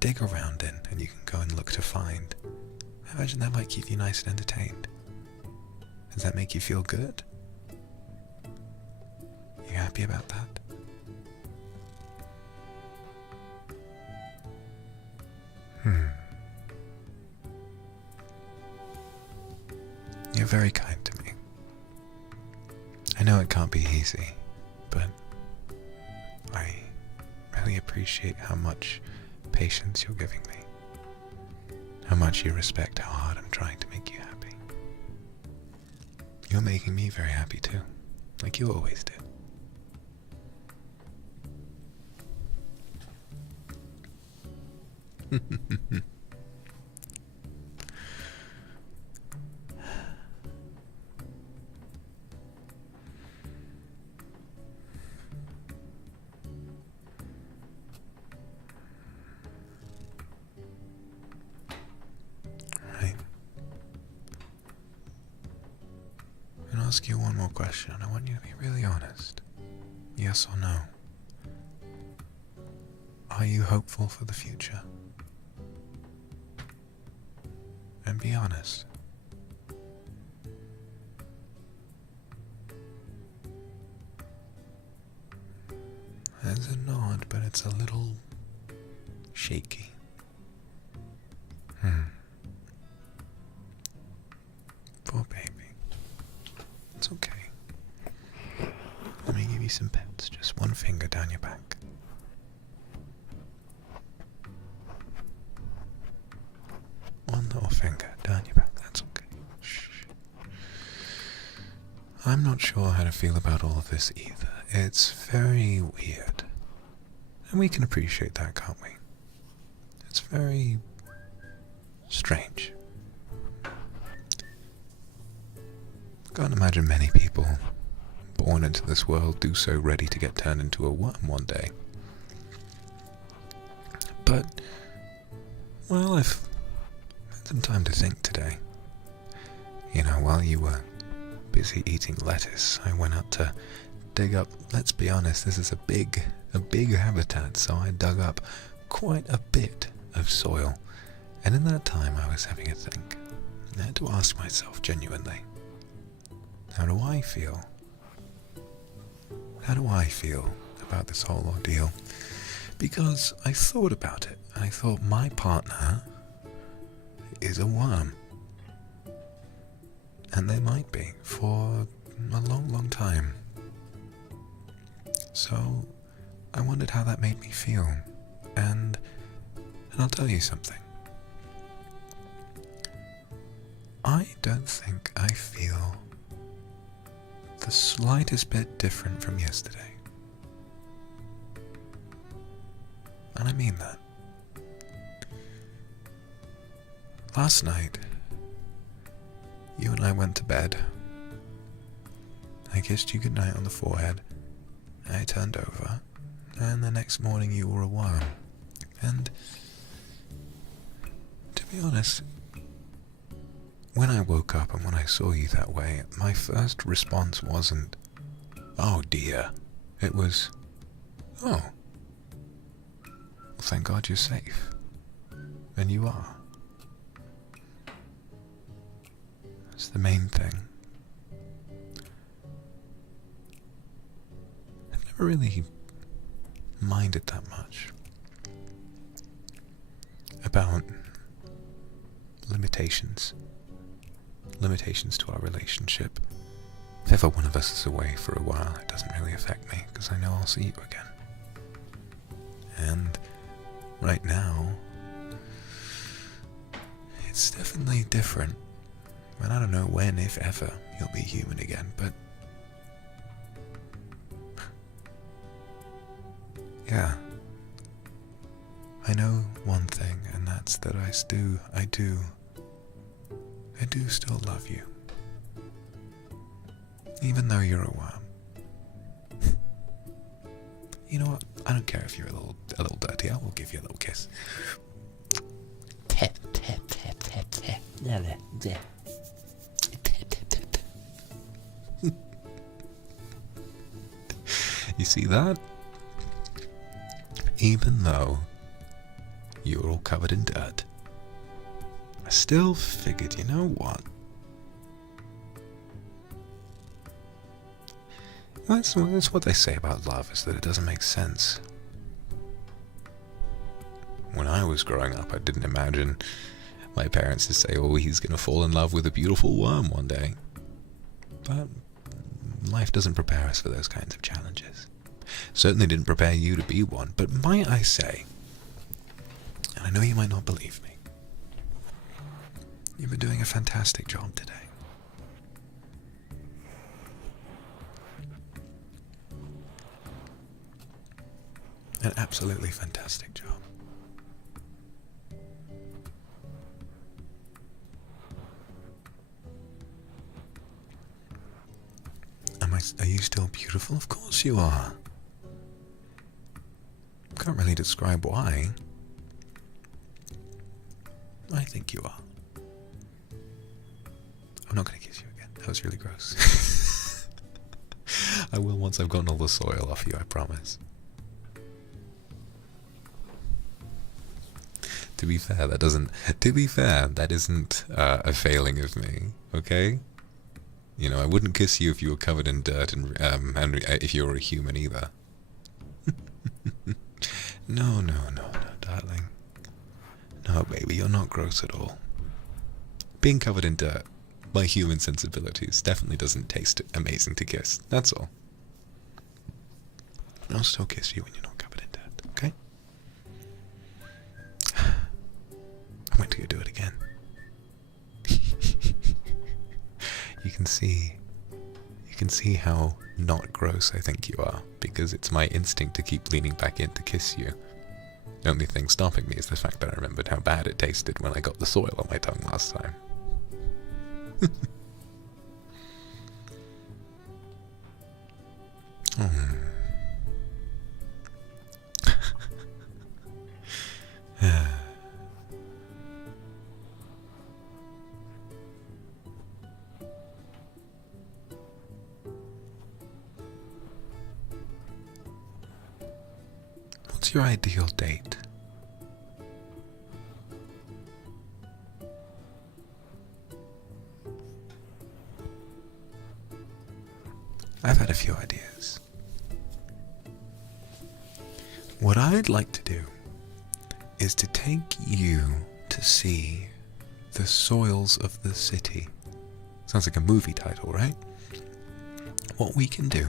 dig around in, and you can go and look to find. I imagine that might keep you nice and entertained. Does that make you feel good? You happy about that? You're very kind to me. I know it can't be easy, but I really appreciate how much patience you're giving me. How much you respect how hard I'm trying to make you happy. You're making me very happy too, like you always do. Ask you one more question. I want you to be really honest. Yes or no? Are you hopeful for the future? And be honest. There's a nod, but it's a little shaky. Poor baby. It's okay. some pets. Just one finger down your back. One little finger down your back. That's okay. Shh. I'm not sure how to feel about all of this either. It's very weird. And we can appreciate that, can't we? It's very strange. Can't imagine many people born into this world do so ready to get turned into a worm one day. But, well, I've had some time to think today. You know, while you were busy eating lettuce, I went out to dig up, let's be honest, this is a big habitat, so I dug up quite a bit of soil. And in that time I was having a think. I had to ask myself genuinely, how do I feel? How do I feel about this whole ordeal? Because I thought about it, and I thought my partner is a worm. And they might be for a long, long time. So I wondered how that made me feel. And I'll tell you something. I don't think I feel the slightest bit different from yesterday. And I mean that. Last night, you and I went to bed. I kissed you goodnight on the forehead. I turned over, and the next morning you were a worm. And to be honest, when I woke up and when I saw you that way, my first response wasn't, oh dear. It was, oh, well, thank God you're safe. And you are. That's the main thing. I've never really minded that much about limitations to our relationship. If ever one of us is away for a while, it doesn't really affect me, because I know I'll see you again. And right now, it's definitely different. And I don't know when, if ever, you'll be human again, but yeah. I know one thing, and that's that I do still love you. Even though you're a worm. You know what? I don't care if you're a little dirty. I will give you a little kiss. Tap, tap, tap, tap, tap. Yeah, yeah. Tap, tap, tap, tap. You see that? Even though you're all covered in dirt, I still figured, you know what? That's what they say about love, is that it doesn't make sense. When I was growing up, I didn't imagine my parents to say, oh, he's going to fall in love with a beautiful worm one day. But life doesn't prepare us for those kinds of challenges. Certainly didn't prepare you to be one, but might I say, and I know you might not believe me, you've been doing a fantastic job today. An absolutely fantastic job. Are you still beautiful? Of course you are. Can't really describe why. I think you are. I'm not going to kiss you again. That was really gross. I will once I've gotten all the soil off you, I promise. To be fair, that isn't a failing of me, okay? You know, I wouldn't kiss you if you were covered in dirt and if you were a human either. No, darling. No, baby, you're not gross at all. Being covered in dirt, by human sensibilities, definitely doesn't taste amazing to kiss. That's all. I'll still kiss you when you're not covered in dirt, okay? I'm going to go do it again. You can see how not gross I think you are, because it's my instinct to keep leaning back in to kiss you. The only thing stopping me is the fact that I remembered how bad it tasted when I got the soil on my tongue last time. What's your ideal date? I've had a few ideas. What I'd like to do is to take you to see the soils of the city. Sounds like a movie title, right? What we can do,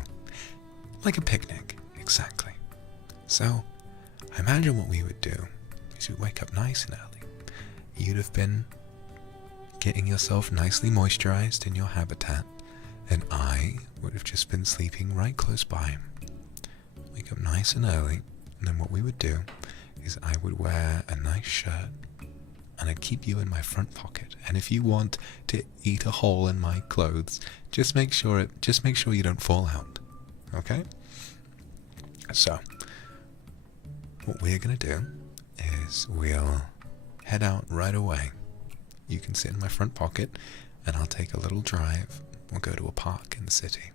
like a picnic, exactly. So, I imagine what we would do is we'd wake up nice and early. You'd have been getting yourself nicely moisturized in your habitat, and I would have just been sleeping right close by. Wake up nice and early, and then what we would do is I would wear a nice shirt, and I'd keep you in my front pocket. And if you want to eat a hole in my clothes, just make sure you don't fall out. Okay? So, what we're gonna do is we'll head out right away. You can sit in my front pocket, and I'll take a little drive. We'll go to a park in the city.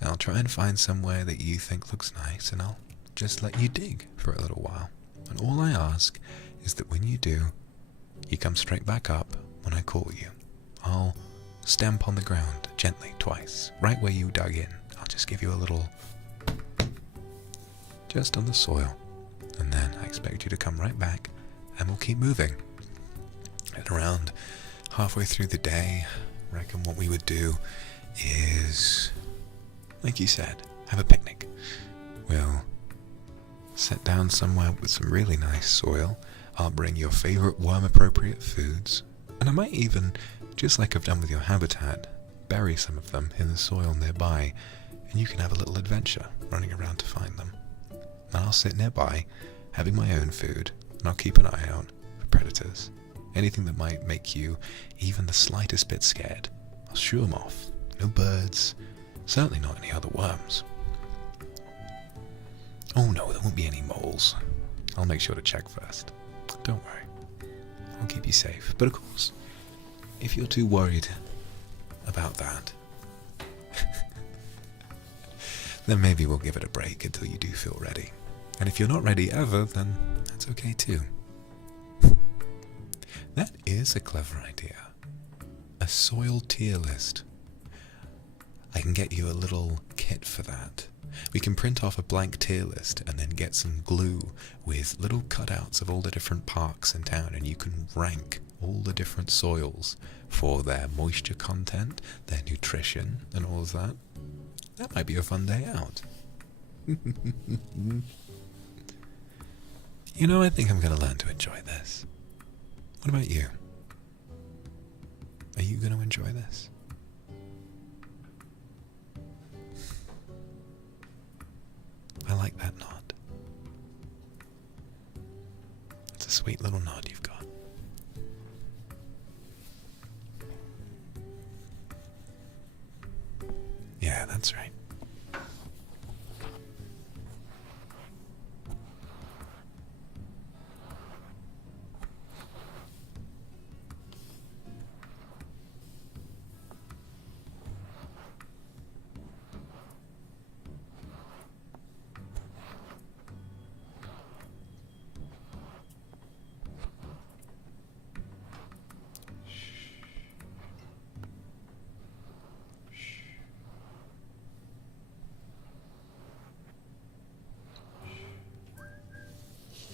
And I'll try and find somewhere that you think looks nice, and I'll just let you dig for a little while. And all I ask is that when you do, you come straight back up when I call you. I'll stamp on the ground gently twice, right where you dug in. I'll just give you a little, just on the soil. And then I expect you to come right back, and we'll keep moving. And around halfway through the day, I reckon what we would do is, like you said, have a picnic. We'll sit down somewhere with some really nice soil. I'll bring your favorite worm-appropriate foods. And I might even, just like I've done with your habitat, bury some of them in the soil nearby, and you can have a little adventure running around to find them. And I'll sit nearby, having my own food, and I'll keep an eye out for predators. Anything that might make you even the slightest bit scared, I'll shoo them off. No birds, certainly not any other worms. Oh no, there won't be any moles. I'll make sure to check first. Don't worry. I'll keep you safe. But of course, if you're too worried about that, then maybe we'll give it a break until you do feel ready. And if you're not ready ever, then that's okay too. That is a clever idea. A soil tier list. I can get you a little kit for that. We can print off a blank tier list and then get some glue with little cutouts of all the different parks in town, and you can rank all the different soils for their moisture content, their nutrition, and all of that. That might be a fun day out. You know, I think I'm going to learn to enjoy this. What about you? Are you going to enjoy this? I like that nod. It's a sweet little nod you've got. Yeah, that's right.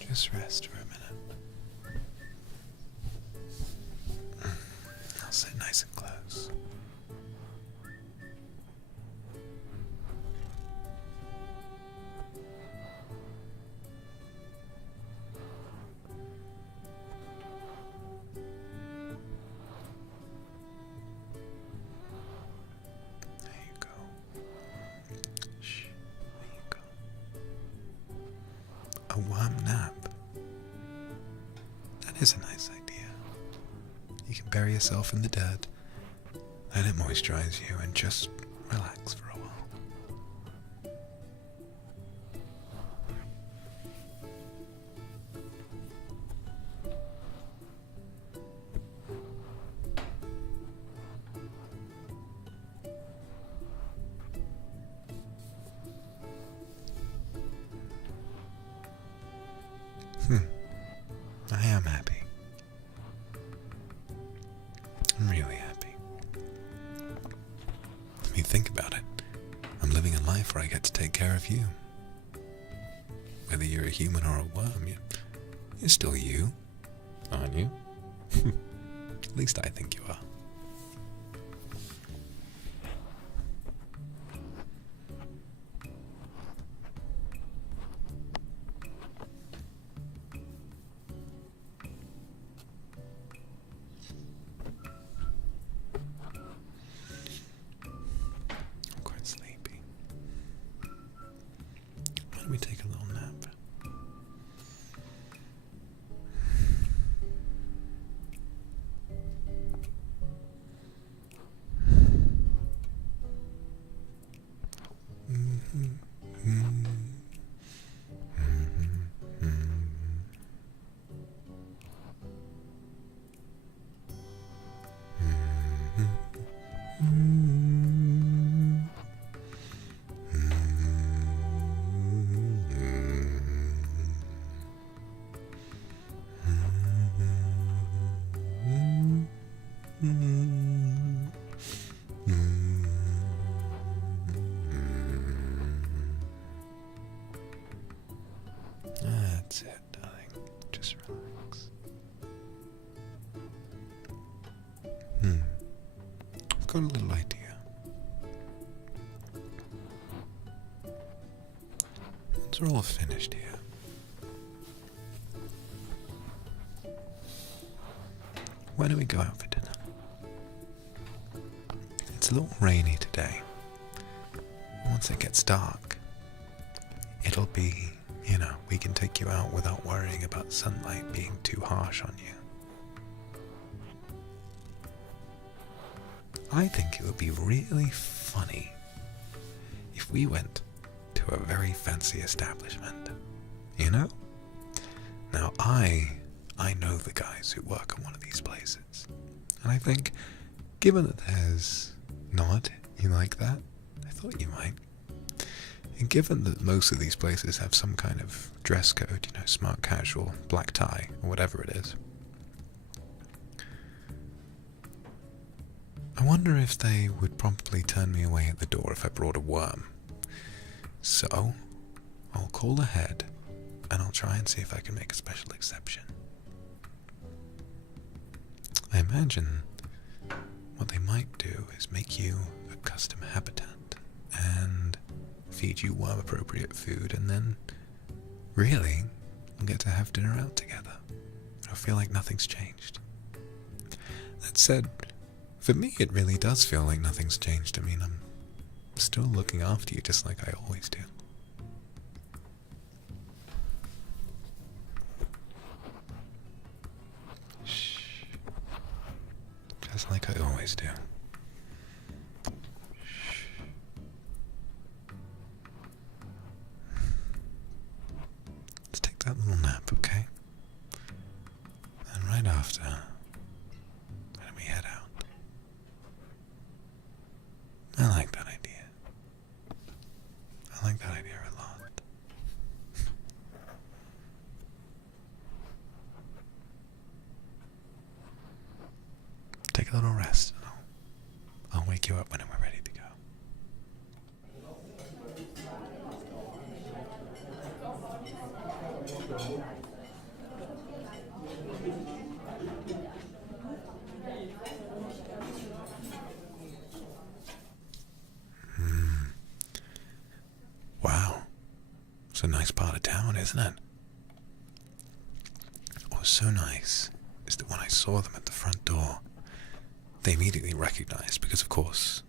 Just rest for a minute. I'll sit nice and close. A worm nap. That is a nice idea. You can bury yourself in the dirt, let it moisturize you, and just relax for a while. I am happy. I'm really happy. I mean, think about it. I'm living a life where I get to take care of you. Whether you're a human or a worm, you're still you, aren't you? At least I think you are. Let me take a little nap. That's it, darling. Just relax. I've got a little idea. Once we're all finished here, why don't we go out for dinner? It's a little rainy today. Once it gets dark, it'll be, we can take you out without worrying about sunlight being too harsh on you. I think it would be really funny if we went to a very fancy establishment, Now, I know the guys who work on one of these places, and I think, given that there's not, you like that? I thought you might. And given that most of these places have some kind of dress code, smart casual, black tie, or whatever it is, I wonder if they would probably turn me away at the door if I brought a worm. So, I'll call ahead, and I'll try and see if I can make a special exception. I imagine what they might do is make you a custom habitat, and feed you worm-appropriate food, and then, really, we'll get to have dinner out together. I feel like nothing's changed. That said, for me it really does feel like nothing's changed. I mean, I'm still looking after you just like I always do. Shh. Just like I always do. That little nap, okay? And right after, why don't we head out? I like that idea. I like that idea a lot. Take a little rest, and I'll wake you up when we're ready to go. Wow, it's a nice part of town, isn't it? What was so nice is that when I saw them at the front door, they immediately recognized, because of course,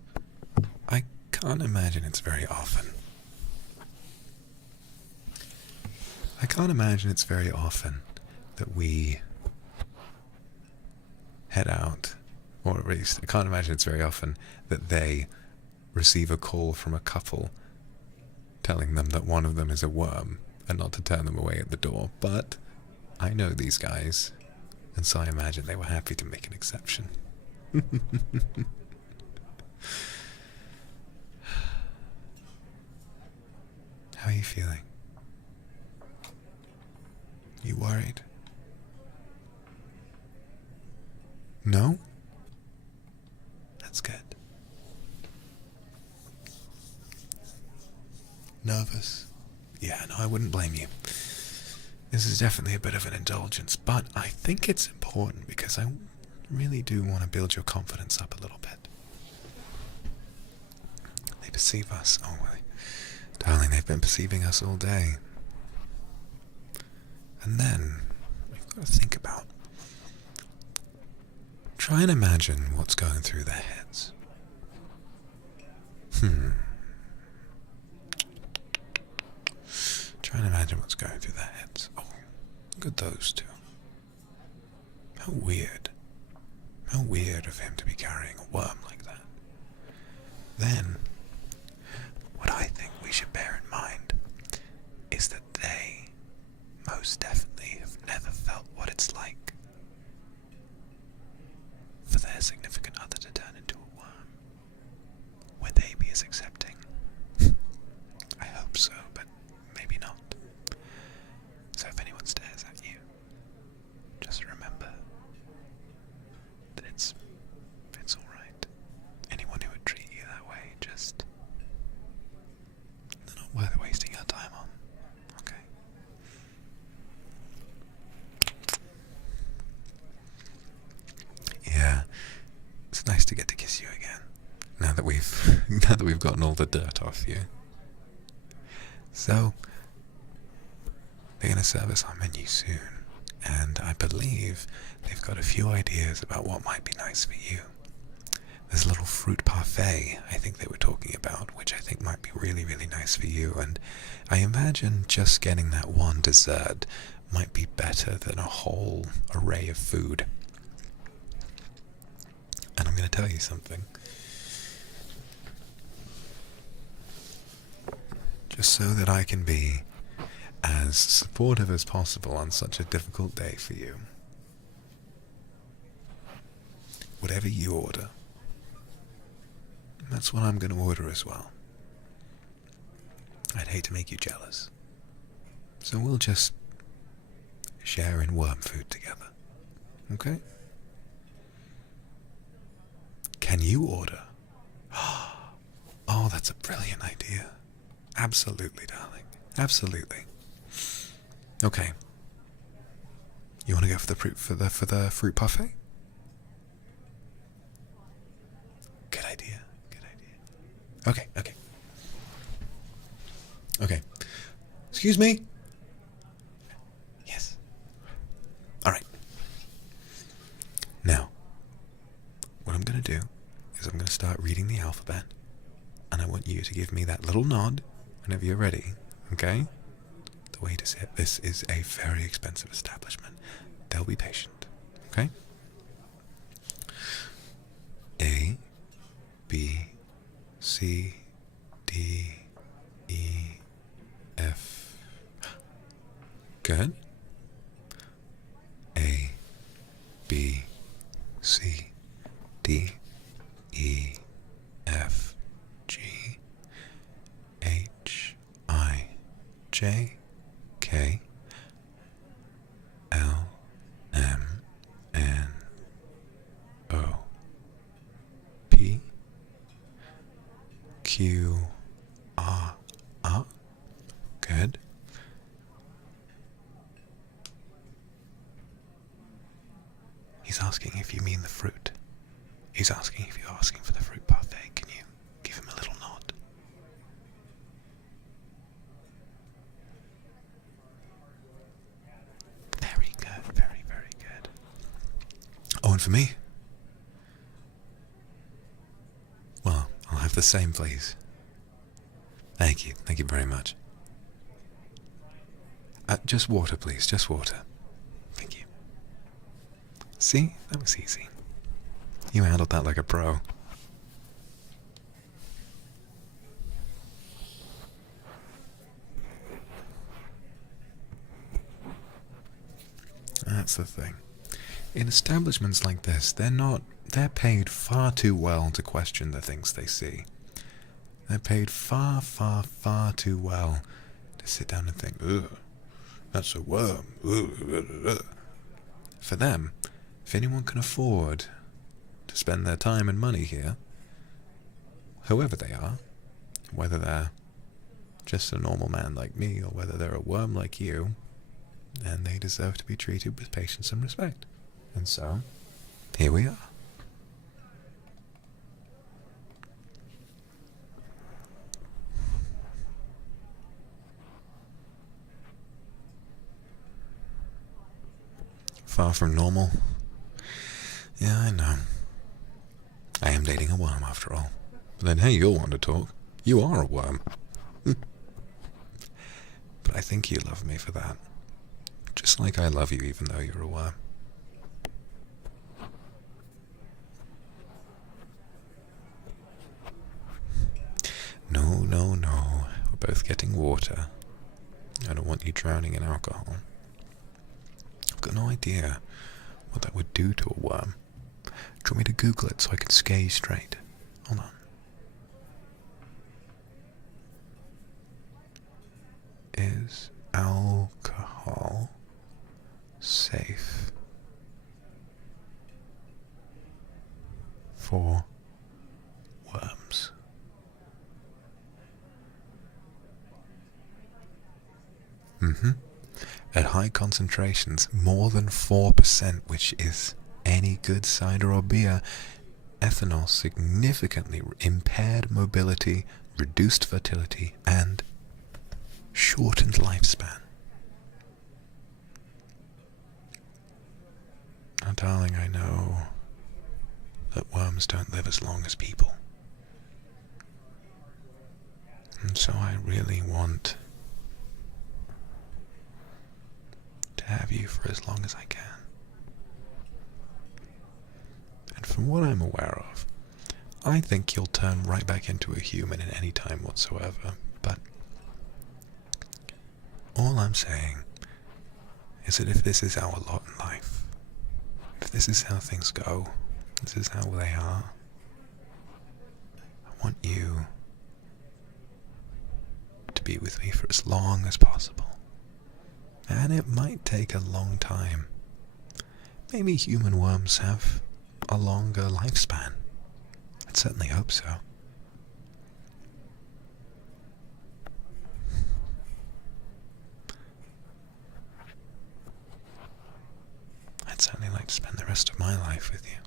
I can't imagine it's very often I can't imagine it's very often that we head out, or at least I can't imagine it's very often that they receive a call from a couple telling them that one of them is a worm and not to turn them away at the door. But I know these guys, and so I imagine they were happy to make an exception. How are you feeling? You worried? No? That's good. Nervous? Yeah, no, I wouldn't blame you. This is definitely a bit of an indulgence, but I think it's important because I really do want to build your confidence up a little bit. They perceive us, oh well, darling, they've been perceiving us all day. And then, we've got to think about, try and imagine what's going through their heads. Try and imagine what's going through their heads. Oh, look at those two. How weird. How weird of him to be carrying a worm like that. Then, what I think we should bear in mind is that they most definitely have never felt what it's like for their significant other to turn into a worm. Would they be as accepting? I hope so, but maybe not. So if anyone stares at you, just remember that it's alright. Anyone who would treat you that way, just, they're not worth wasting your time on. Okay? Yeah, it's nice to get to kiss you again. Now that we've gotten all the dirt off you. So, they're going to serve us our menu soon, and I believe they've got a few ideas about what might be nice for you. There's a little fruit parfait I think they were talking about, which I think might be really, really nice for you, and I imagine just getting that one dessert might be better than a whole array of food. And I'm going to tell you something. Just so that I can be as supportive as possible on such a difficult day for you. Whatever you order, that's what I'm going to order as well. I'd hate to make you jealous. So we'll just share in worm food together. Okay? Can you order? Oh, that's a brilliant idea. Absolutely, darling. Absolutely. Okay. You want to go for the fruit parfait? Good idea. Good idea. Okay. Okay. Excuse me? Yes. All right. Now, what I'm going to do is I'm going to start reading the alphabet, and I want you to give me that little nod whenever you're ready, okay? The way to say it, this is a very expensive establishment. They'll be patient, okay? A, B, C, D, E, F. Good. A, B, C, D, E, F, G, H, I, J, K, L, M, N, O, P, Q, R, good. He's asking if you mean the fruit. He's asking if you're asking for the fruit parfait. Can you give him a little nod? Very good, very, very good. Oh, and for me? Well, I'll have the same, please. Thank you very much. Just water, please. Just water. Thank you. See? That was easy. You handled that like a pro. That's the thing. In establishments like this, they're paid far too well to question the things they see. They're paid far, far, far too well to sit down and think, ugh, that's a worm. Ugh. For them, if anyone can afford to spend their time and money here, whoever they are, whether they're just a normal man like me or whether they're a worm like you, then they deserve to be treated with patience and respect. And so, here we are. Far from normal. Yeah, I know. I am dating a worm after all. But then hey, you'll want to talk. You are a worm. But I think you love me for that. Just like I love you even though you're a worm. No, no, no. We're both getting water. I don't want you drowning in alcohol. I've got no idea what that would do to a worm. Do you want me to Google it so I can gaze straight? Hold on. Is alcohol safe for worms? At high concentrations, more than 4%, which is any good cider or beer, ethanol significantly impaired mobility, reduced fertility, and shortened lifespan. Oh, darling, I know that worms don't live as long as people. And so I really want to have you for as long as I can. And from what I'm aware of, I think you'll turn right back into a human in any time whatsoever, but all I'm saying is that if this is our lot in life, if this is how things go, this is how they are, I want you to be with me for as long as possible. And it might take a long time. Maybe human worms have a longer lifespan. I'd certainly hope so. I'd certainly like to spend the rest of my life with you.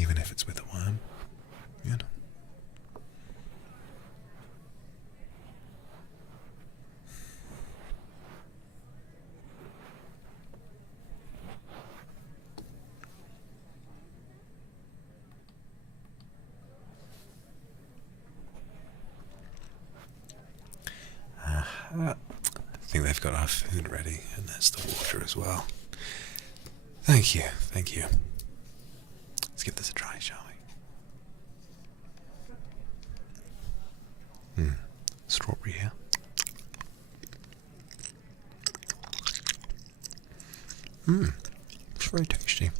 Even if it's with a worm, you know. I think they've got our food ready, and there's the water as well. Thank you, thank you. Let's give this a try, shall we? Strawberry here. It's very tasty.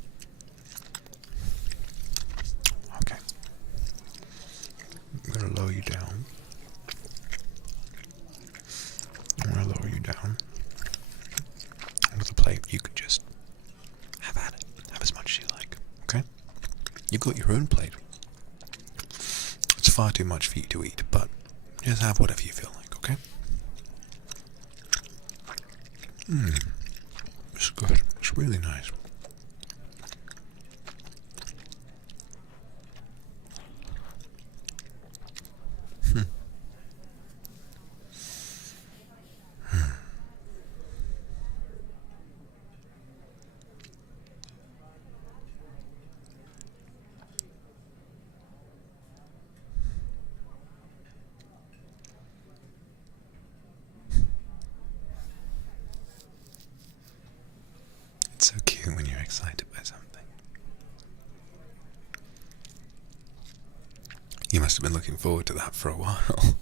Okay. I'm going to lower you down. With a plate, you can just have at it. Have as much as you like. Okay? You've got your own plate. It's far too much for you to eat, but just have whatever you feel like, okay? It's good. It's really nice. excited by something. You must have been looking forward to that for a while.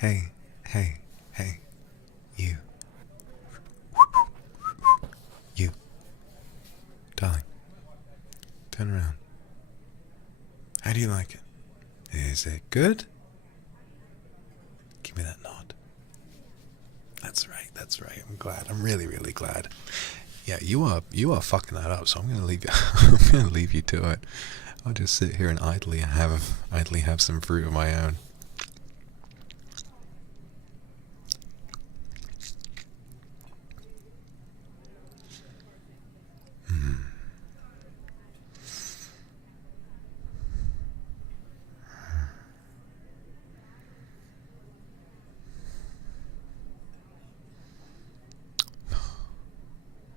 Hey, hey, hey, you. You. Darling, turn around. How do you like it? Is it good? Give me that nod. That's right, I'm glad. I'm really, really glad. Yeah, you are fucking that up, so I'm gonna leave you I'm gonna leave you to it. I'll just sit here and idly have some fruit of my own.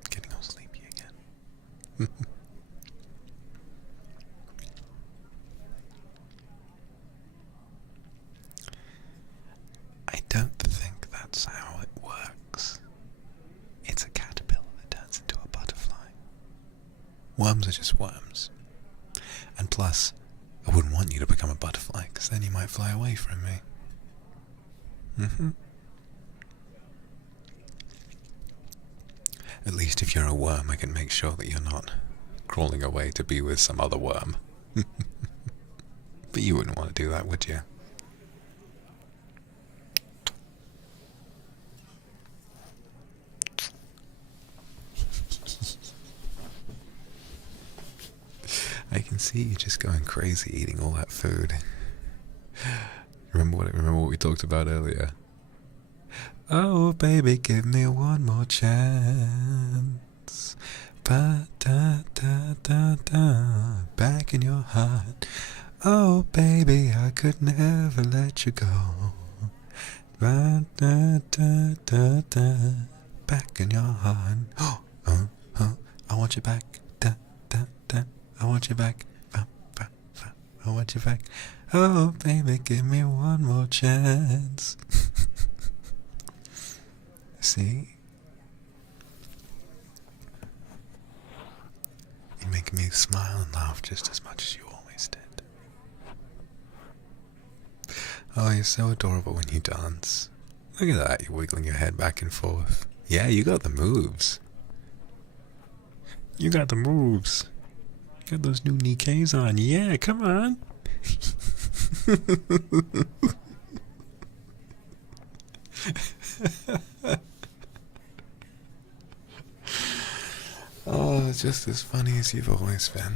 Getting all sleepy again. I don't think that's how it works. It's a caterpillar that turns into a butterfly. Worms are just worms. And plus, I wouldn't want you to become a butterfly, because then you might fly away from me. At least if you're a worm, I can make sure that you're not crawling away to be with some other worm. But you wouldn't want to do that, would you? I can see you just going crazy eating all that food. Remember what we talked about earlier? Oh baby, give me one more chance. Ba da da da da, back in your heart. Oh baby, I could never let you go. Ba da da da da, back in your heart. Oh, I want you back. Da da da, I want you back. Ba, ba, ba, I want you back. Oh baby, give me one more chance. See? You make me smile and laugh just as much as you always did. Oh, you're so adorable when you dance. Look at that, you're wiggling your head back and forth. Yeah, you got the moves. You got the moves. You got those new Nikes on. Yeah, come on. Oh, it's just as funny as you've always been.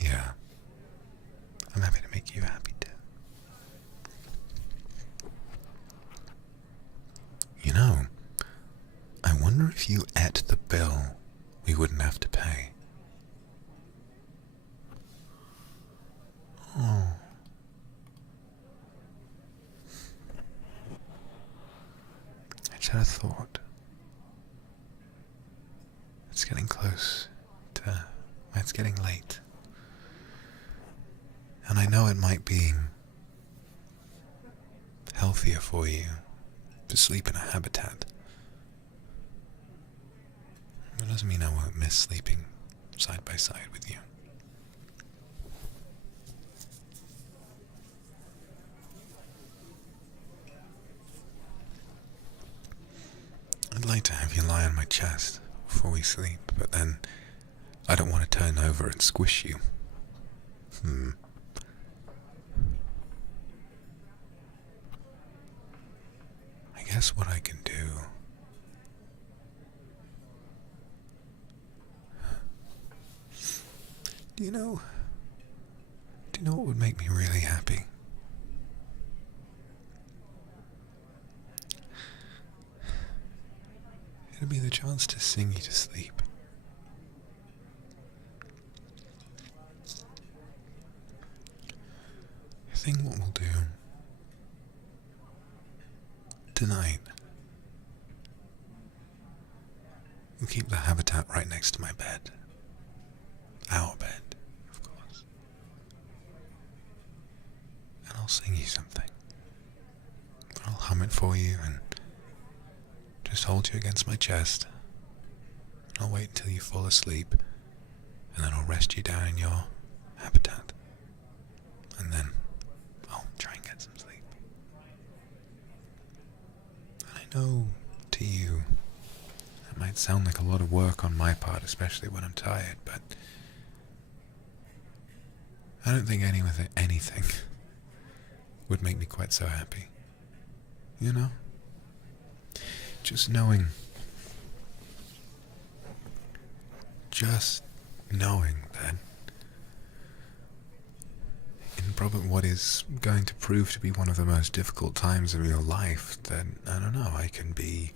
Yeah. I'm happy to make you happy too. You know, I wonder if you ate the bill we wouldn't have to pay. Oh. I just had a thought. It's getting close to... It's getting late. And I know it might be healthier for you to sleep in a habitat. That doesn't mean I won't miss sleeping side by side with you. I'd like to have you lie on my chest before we sleep, but then I don't want to turn over and squish you. I guess what I can do... Do you know what would make me really happy? It'd be the chance to sing you to sleep. I think what we'll do tonight, we'll keep the habitat right next to my bed. Our bed, of course. And I'll sing you something. I'll hum it for you and just hold you against my chest. I'll wait until you fall asleep, and then I'll rest you down in your habitat. And then I'll try and get some sleep. And I know to you, it might sound like a lot of work on my part, especially when I'm tired, but I don't think anything would make me quite so happy. You know? Just knowing that in probably what is going to prove to be one of the most difficult times of your life, that, I don't know, I can be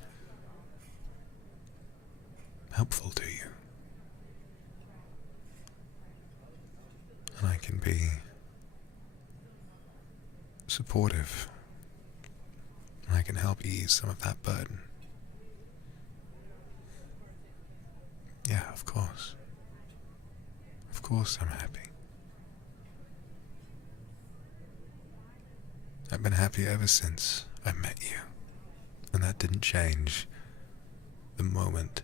helpful to you. And I can be supportive. And I can help ease some of that burden. Yeah, of course. Of course I'm happy. I've been happy ever since I met you. And that didn't change the moment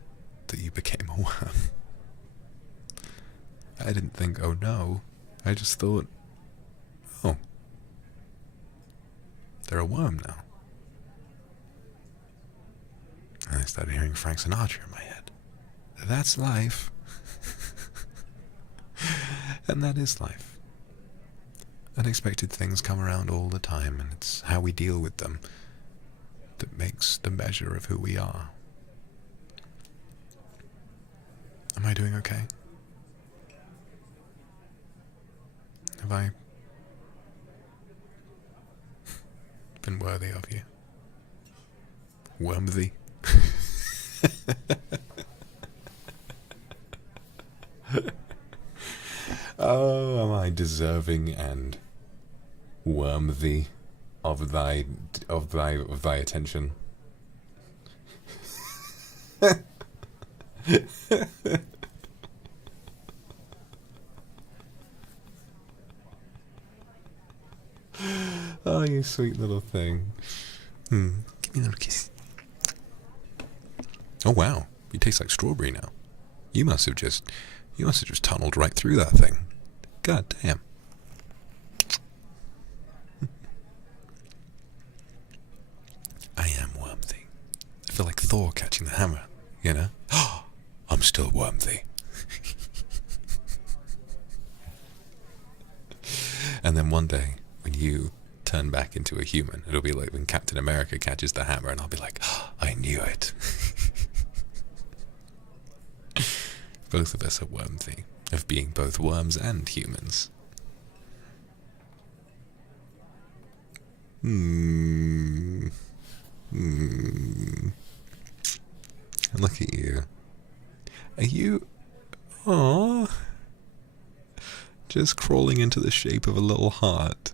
that you became a worm. I didn't think, oh no. I just thought, oh, they're a worm now. And I started hearing Frank Sinatra in my head. That's life. And that is life. Unexpected things come around all the time, and it's how we deal with them that makes the measure of who we are. Am I doing okay? Have I been worthy of you? Wormthy? Oh, am I deserving and wormthy of thy attention? Oh, you sweet little thing. Give me a little kiss. Oh wow, you taste like strawberry now. You must have just tunneled right through that thing. God damn. I am Wormthy. I feel like Thor catching the hammer, you know? I'm still Wormthy. And then one day, when you turn back into a human, it'll be like when Captain America catches the hammer, and I'll be like, I knew it. Both of us are Wormthy, of being both worms and humans. And look at you. Are you... Aww. Just crawling into the shape of a little heart.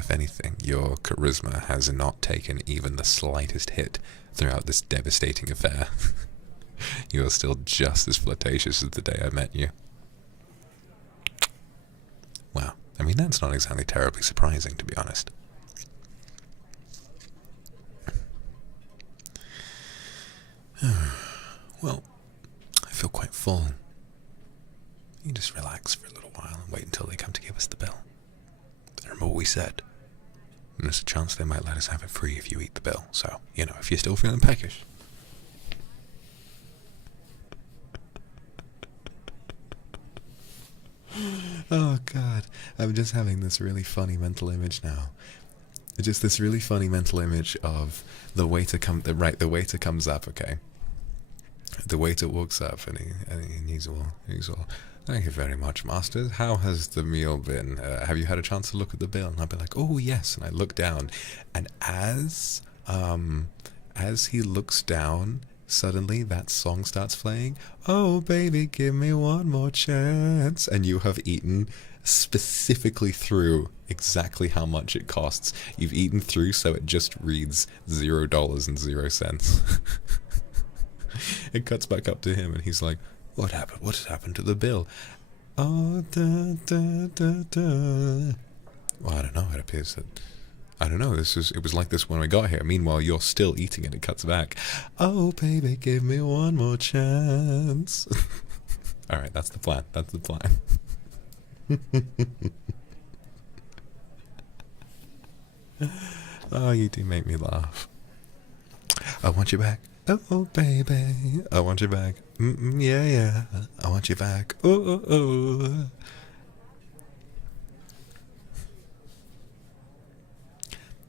If anything, your charisma has not taken even the slightest hit throughout this devastating affair. You are still just as flirtatious as the day I met you. Wow. I mean, that's not exactly terribly surprising, to be honest. Well, I feel quite full. You just relax for a little while and wait until they come to give us the bill. Remember what we said. And there's a chance they might let us have it free if you eat the bill. So, if you're still feeling peckish. God. I'm just having this really funny mental image now. Just this really funny mental image of the waiter the waiter comes up, okay? The waiter walks up and he's all, thank you very much, masters. How has the meal been? Have you had a chance to look at the bill? And I'll be like, oh yes. And I look down, and as he looks down, suddenly that song starts playing. Oh baby, give me one more chance. And you have eaten specifically through exactly how much it costs. You've eaten through so it just reads $0.00. It cuts back up to him and he's like, what happened? What has happened to the bill? Oh, da, da, da, da. Well, I don't know. It appears that, I don't know, it was like this when we got here. Meanwhile, you're still eating it. It cuts back. Oh, baby, give me one more chance. Alright, that's the plan. That's the plan. Oh, you do make me laugh. I want you back. Oh, baby. I want you back. Yeah, yeah. I want you back. Oh, oh, oh.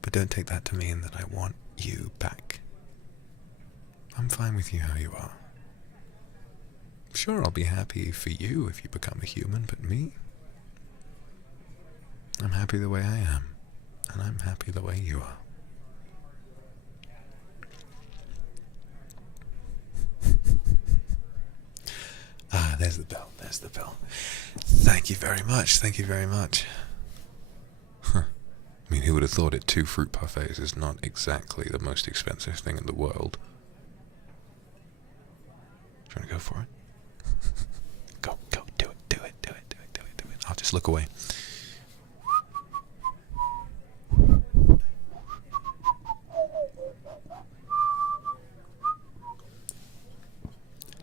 But don't take that to mean that I want you back. I'm fine with you how you are. Sure, I'll be happy for you if you become a human, but me? I'm happy the way I am. And I'm happy the way you are. Ah, there's the bell. There's the bell. Thank you very much. Thank you very much. Huh. I mean, who would have thought it? 2 fruit parfaits is not exactly the most expensive thing in the world. Trying to go for it? Go, go, do it, do it, do it, do it, do it, do it. I'll just look away.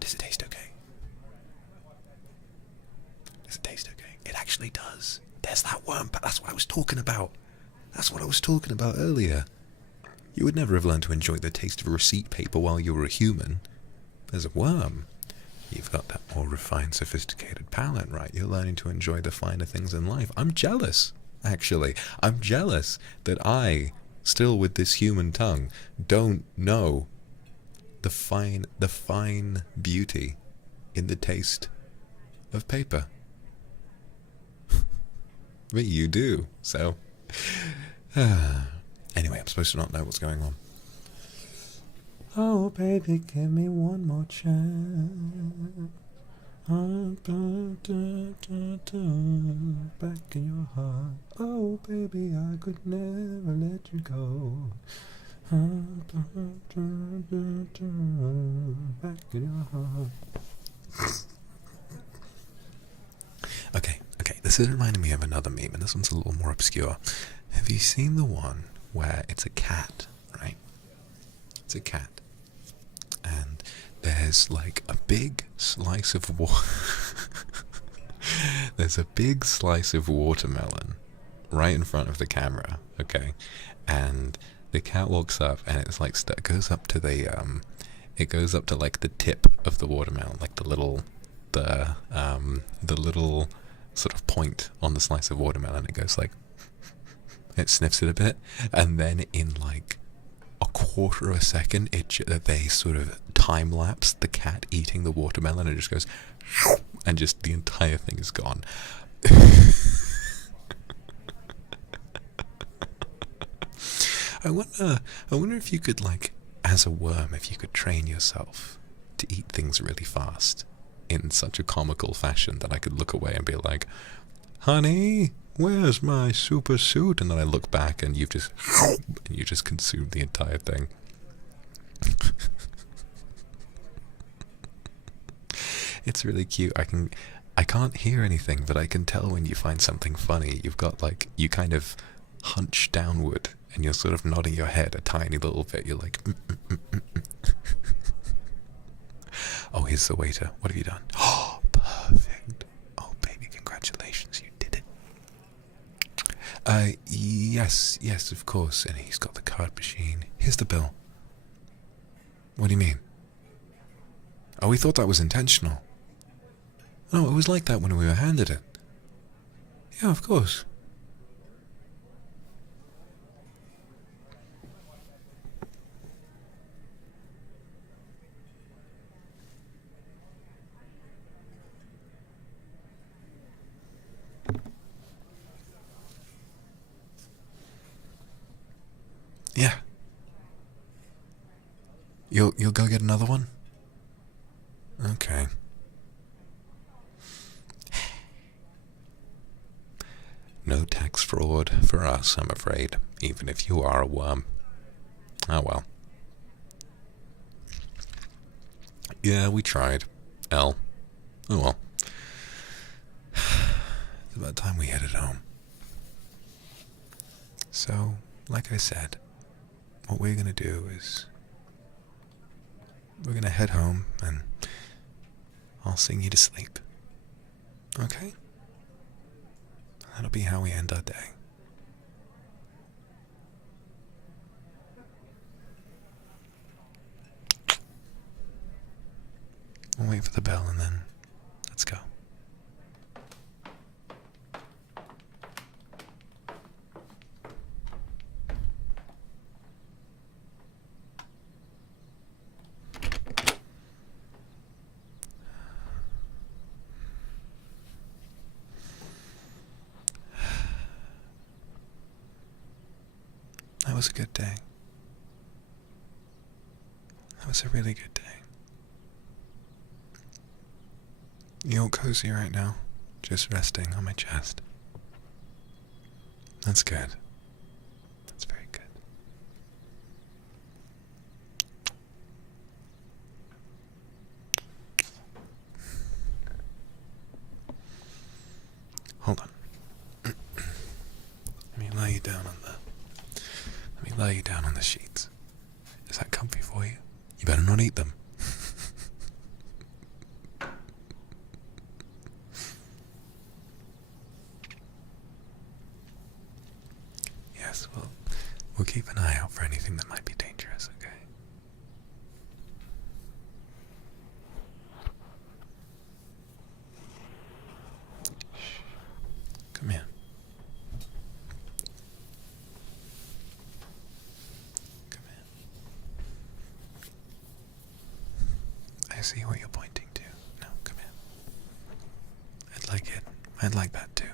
Does it taste okay? Does it taste okay? It actually does. There's that worm, but that's what I was talking about. That's what I was talking about earlier. You would never have learned to enjoy the taste of receipt paper while you were a human. There's a worm. You've got that more refined, sophisticated palate, right? You're learning to enjoy the finer things in life. I'm jealous, actually. I'm jealous that I, still with this human tongue, don't know the fine beauty in the taste of paper. But you do, so... Anyway, I'm supposed to not know what's going on. Oh, baby, give me one more chance. Back in your heart. Oh, baby, I could never let you go. Back in your heart. Okay, this is reminding me of another meme, and this one's a little more obscure. Have you seen the one where it's a cat, right? It's a cat. And there's like a big slice of there's a big slice of watermelon right in front of the camera, okay? And the cat walks up and it's like it goes up to like the tip of the watermelon, like the little sort of point on the slice of watermelon. It goes like, it sniffs it a bit, and then in like a quarter of a second, they sort of time lapse the cat eating the watermelon, and it just goes, and just the entire thing is gone. I wonder if you could, like, as a worm, if you could train yourself to eat things really fast in such a comical fashion that I could look away and be like, honey, where's my super suit? And then I look back and you just consumed the entire thing. It's really cute. I can't hear anything, but I can tell when you find something funny. You've got like, you kind of hunch downward and you're sort of nodding your head a tiny little bit. You're like, Oh, here's the waiter. What have you done? Oh, perfect. Oh, baby, congratulations. You did it. Yes, of course. And he's got the card machine. Here's the bill. What do you mean? Oh, we thought that was intentional. No, it was like that when we were handed it. Yeah, of course. Yeah. You'll go get another one? Okay. No tax fraud for us, I'm afraid, even if you are a worm. Oh well. Yeah, we tried. L. Oh well. It's about time we headed home. So, like I said, what we're gonna do is we're gonna head home and I'll sing you to sleep. Okay? That'll be how we end our day. We'll wait for the bell and then let's go. That was a good day. That was a really good day. You all cozy right now? Just resting on my chest. That's good. That's very good. Hold on. Let me lay you down on the sheets. Is that comfy for you? You better not eat them. Yes, we'll keep an eye out for anything that might be dangerous, okay? Shh. Come here. Come here. I see what you're pointing to. No, come here. I'd like that too.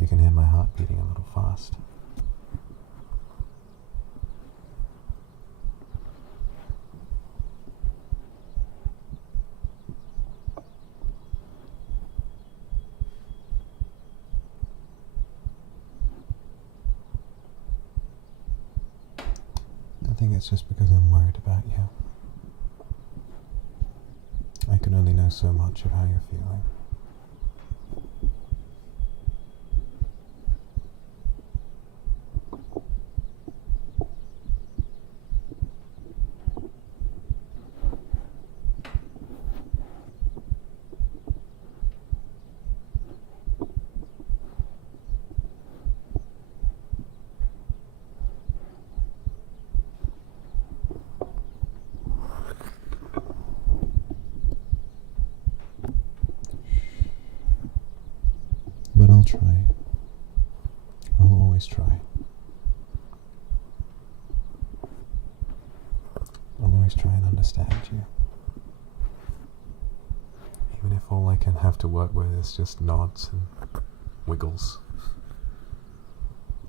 You can hear my heart beating a little fast. I think it's just because I'm worried about you. I can only know so much of how you're feeling. But I'll try. I'll always try. I'll always try and understand you. Even if all I can have to work with is just nods and wiggles.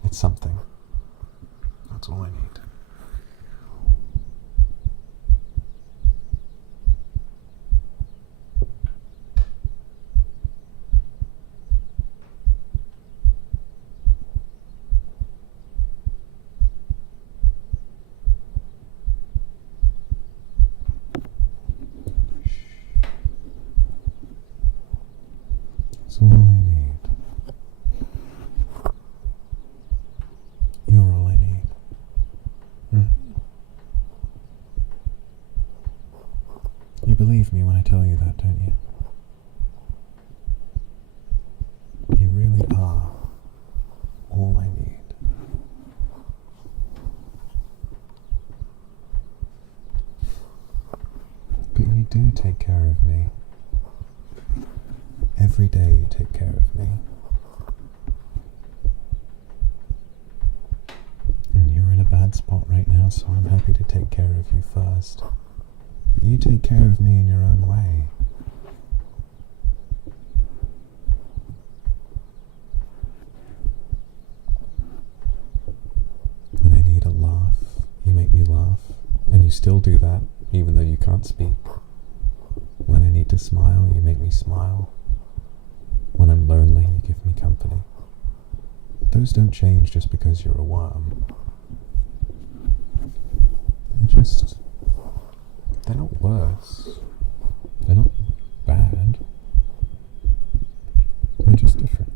It's something. That's all I need. That's all I need. Every day you take care of me. And you're in a bad spot right now, so I'm happy to take care of you first. But you take care of me in your own way. When I need a laugh, you make me laugh. And you still do that, even though you can't speak. When I need to smile, you make me smile. When I'm lonely, you give me company. Those don't change just because you're a worm. They're not worse. They're not bad. They're just different.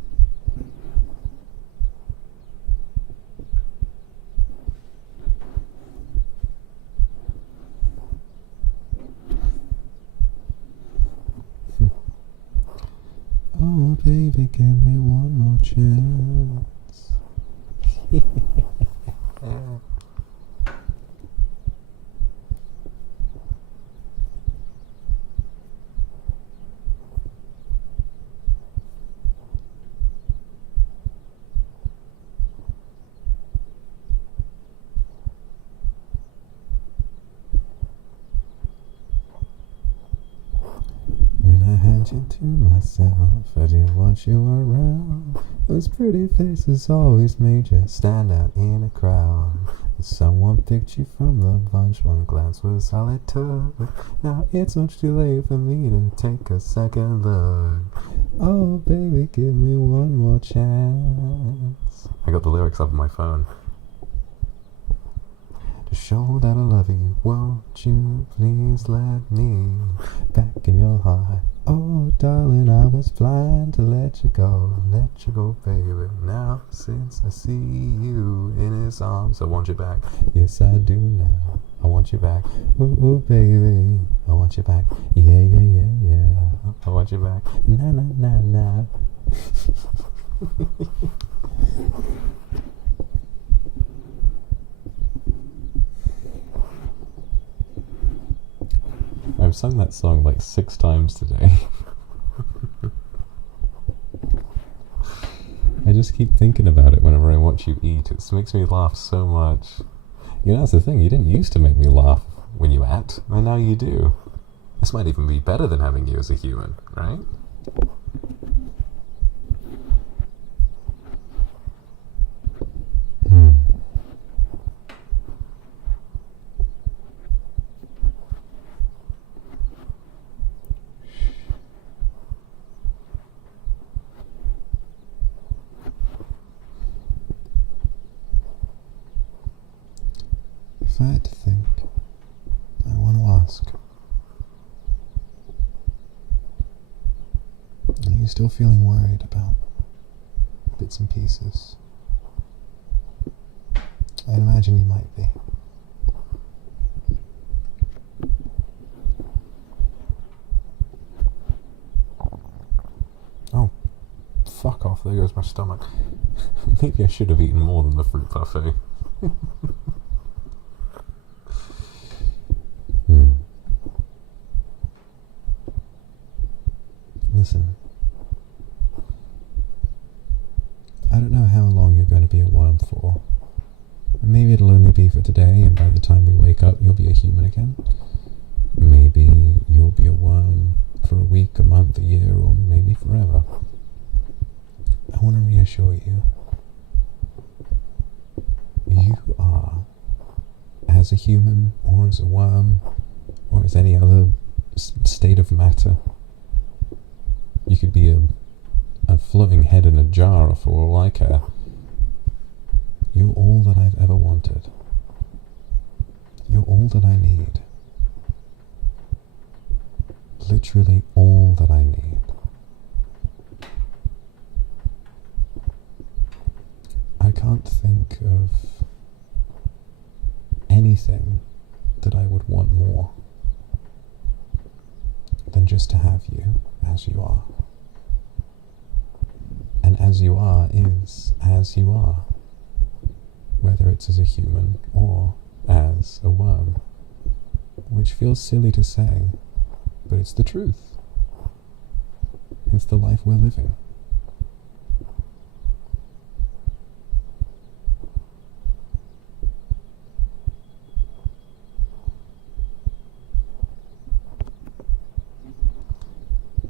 Oh, baby, give me one more chance. You to myself, I didn't want you around. Those pretty faces always made you stand out in a crowd. Someone picked you from the bunch, one glance was all it took. Now it's much too late for me to take a second look. Oh baby, give me one more chance. I got the lyrics up on my phone. To show that I love you, won't you please let me back in your heart. Oh darling, I was blind to let you go, baby. Now since I see you in his arms, I want you back. Yes I do now, I want you back. Ooh baby, I want you back. Yeah, yeah, yeah, yeah, I want you back. Na na na na. I've sung that song like 6 times today. I just keep thinking about it whenever I watch you eat. It makes me laugh so much. You know, that's the thing, you didn't used to make me laugh when you ate, and now you do. This might even be better than having you as a human, right? If I had to think, I want to ask, are you still feeling worried about bits and pieces? I'd imagine you might be. Oh, fuck off, there goes my stomach. Maybe I should have eaten more than the fruit parfait. Listen, I don't know how long you're going to be a worm for. Maybe it'll only be for today, and by the time we wake up, you'll be a human again. Maybe you'll be a worm for a week, a month, a year, or maybe forever. I want to reassure you. You are, as a human, or as a worm, or as any other state of matter. You could be a floating head in a jar for all I care. You're all that I've ever wanted. You're all that I need. Literally all that I need. I can't think of anything that I would want more than just to have you as you are. And as you are is as you are, whether it's as a human or as a worm, which feels silly to say, but it's the truth. It's the life we're living.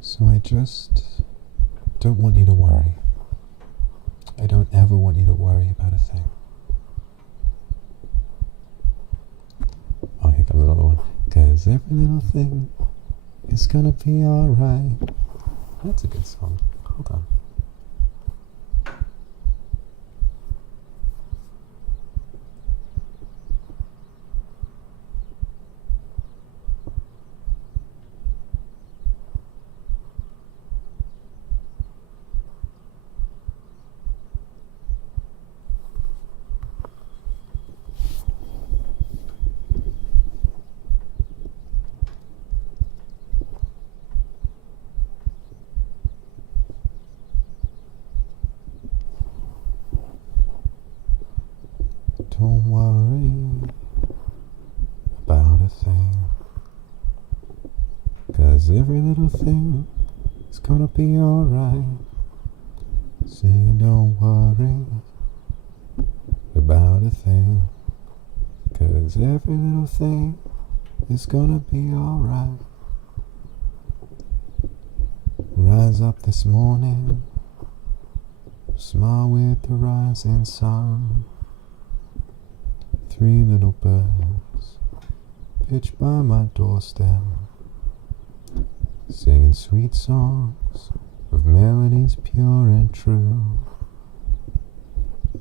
So I just don't want you to worry. I don't ever want you to worry about a thing. Oh, here comes another one. 'Cause every little thing is gonna be alright. That's a good song. Hold on. Don't worry about a thing, 'cause every little thing is gonna be alright. Sing, don't worry about a thing, 'cause every little thing is gonna be alright. Rise up this morning, smile with the rising sun. 3 little birds pitch by my doorstep, singing sweet songs of melodies pure and true,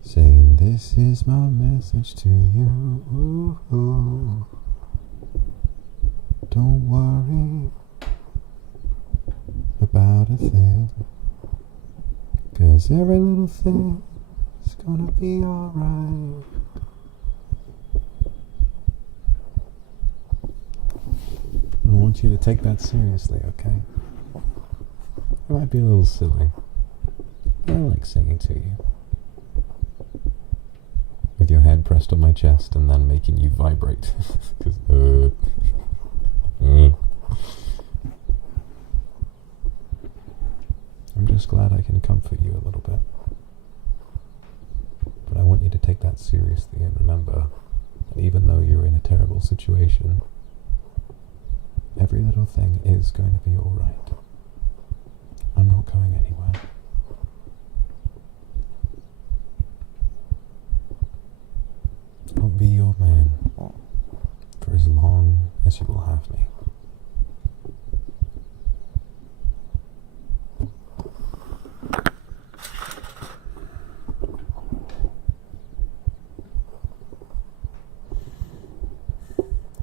saying this is my message to you. Ooh, don't worry about a thing, 'cause every little thing is gonna be alright. I want you to take that seriously, okay? It might be a little silly, but I like singing to you. With your head pressed on my chest and then making you vibrate. 'Cause, I'm just glad I can comfort you a little bit. But I want you to take that seriously and remember that even though you're in a terrible situation, every little thing is going to be alright. I'm not going anywhere. I'll be your man for as long as you will have me.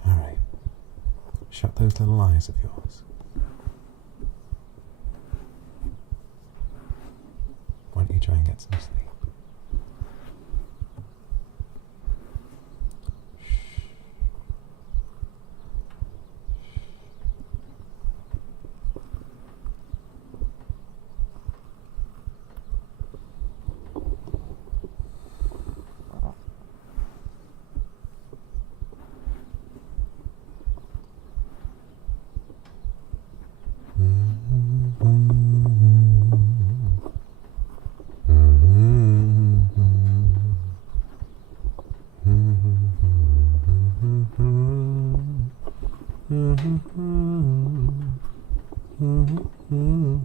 Alright. Shut those little eyes of yours. Why don't you try and get some sleep? Mm-hmm.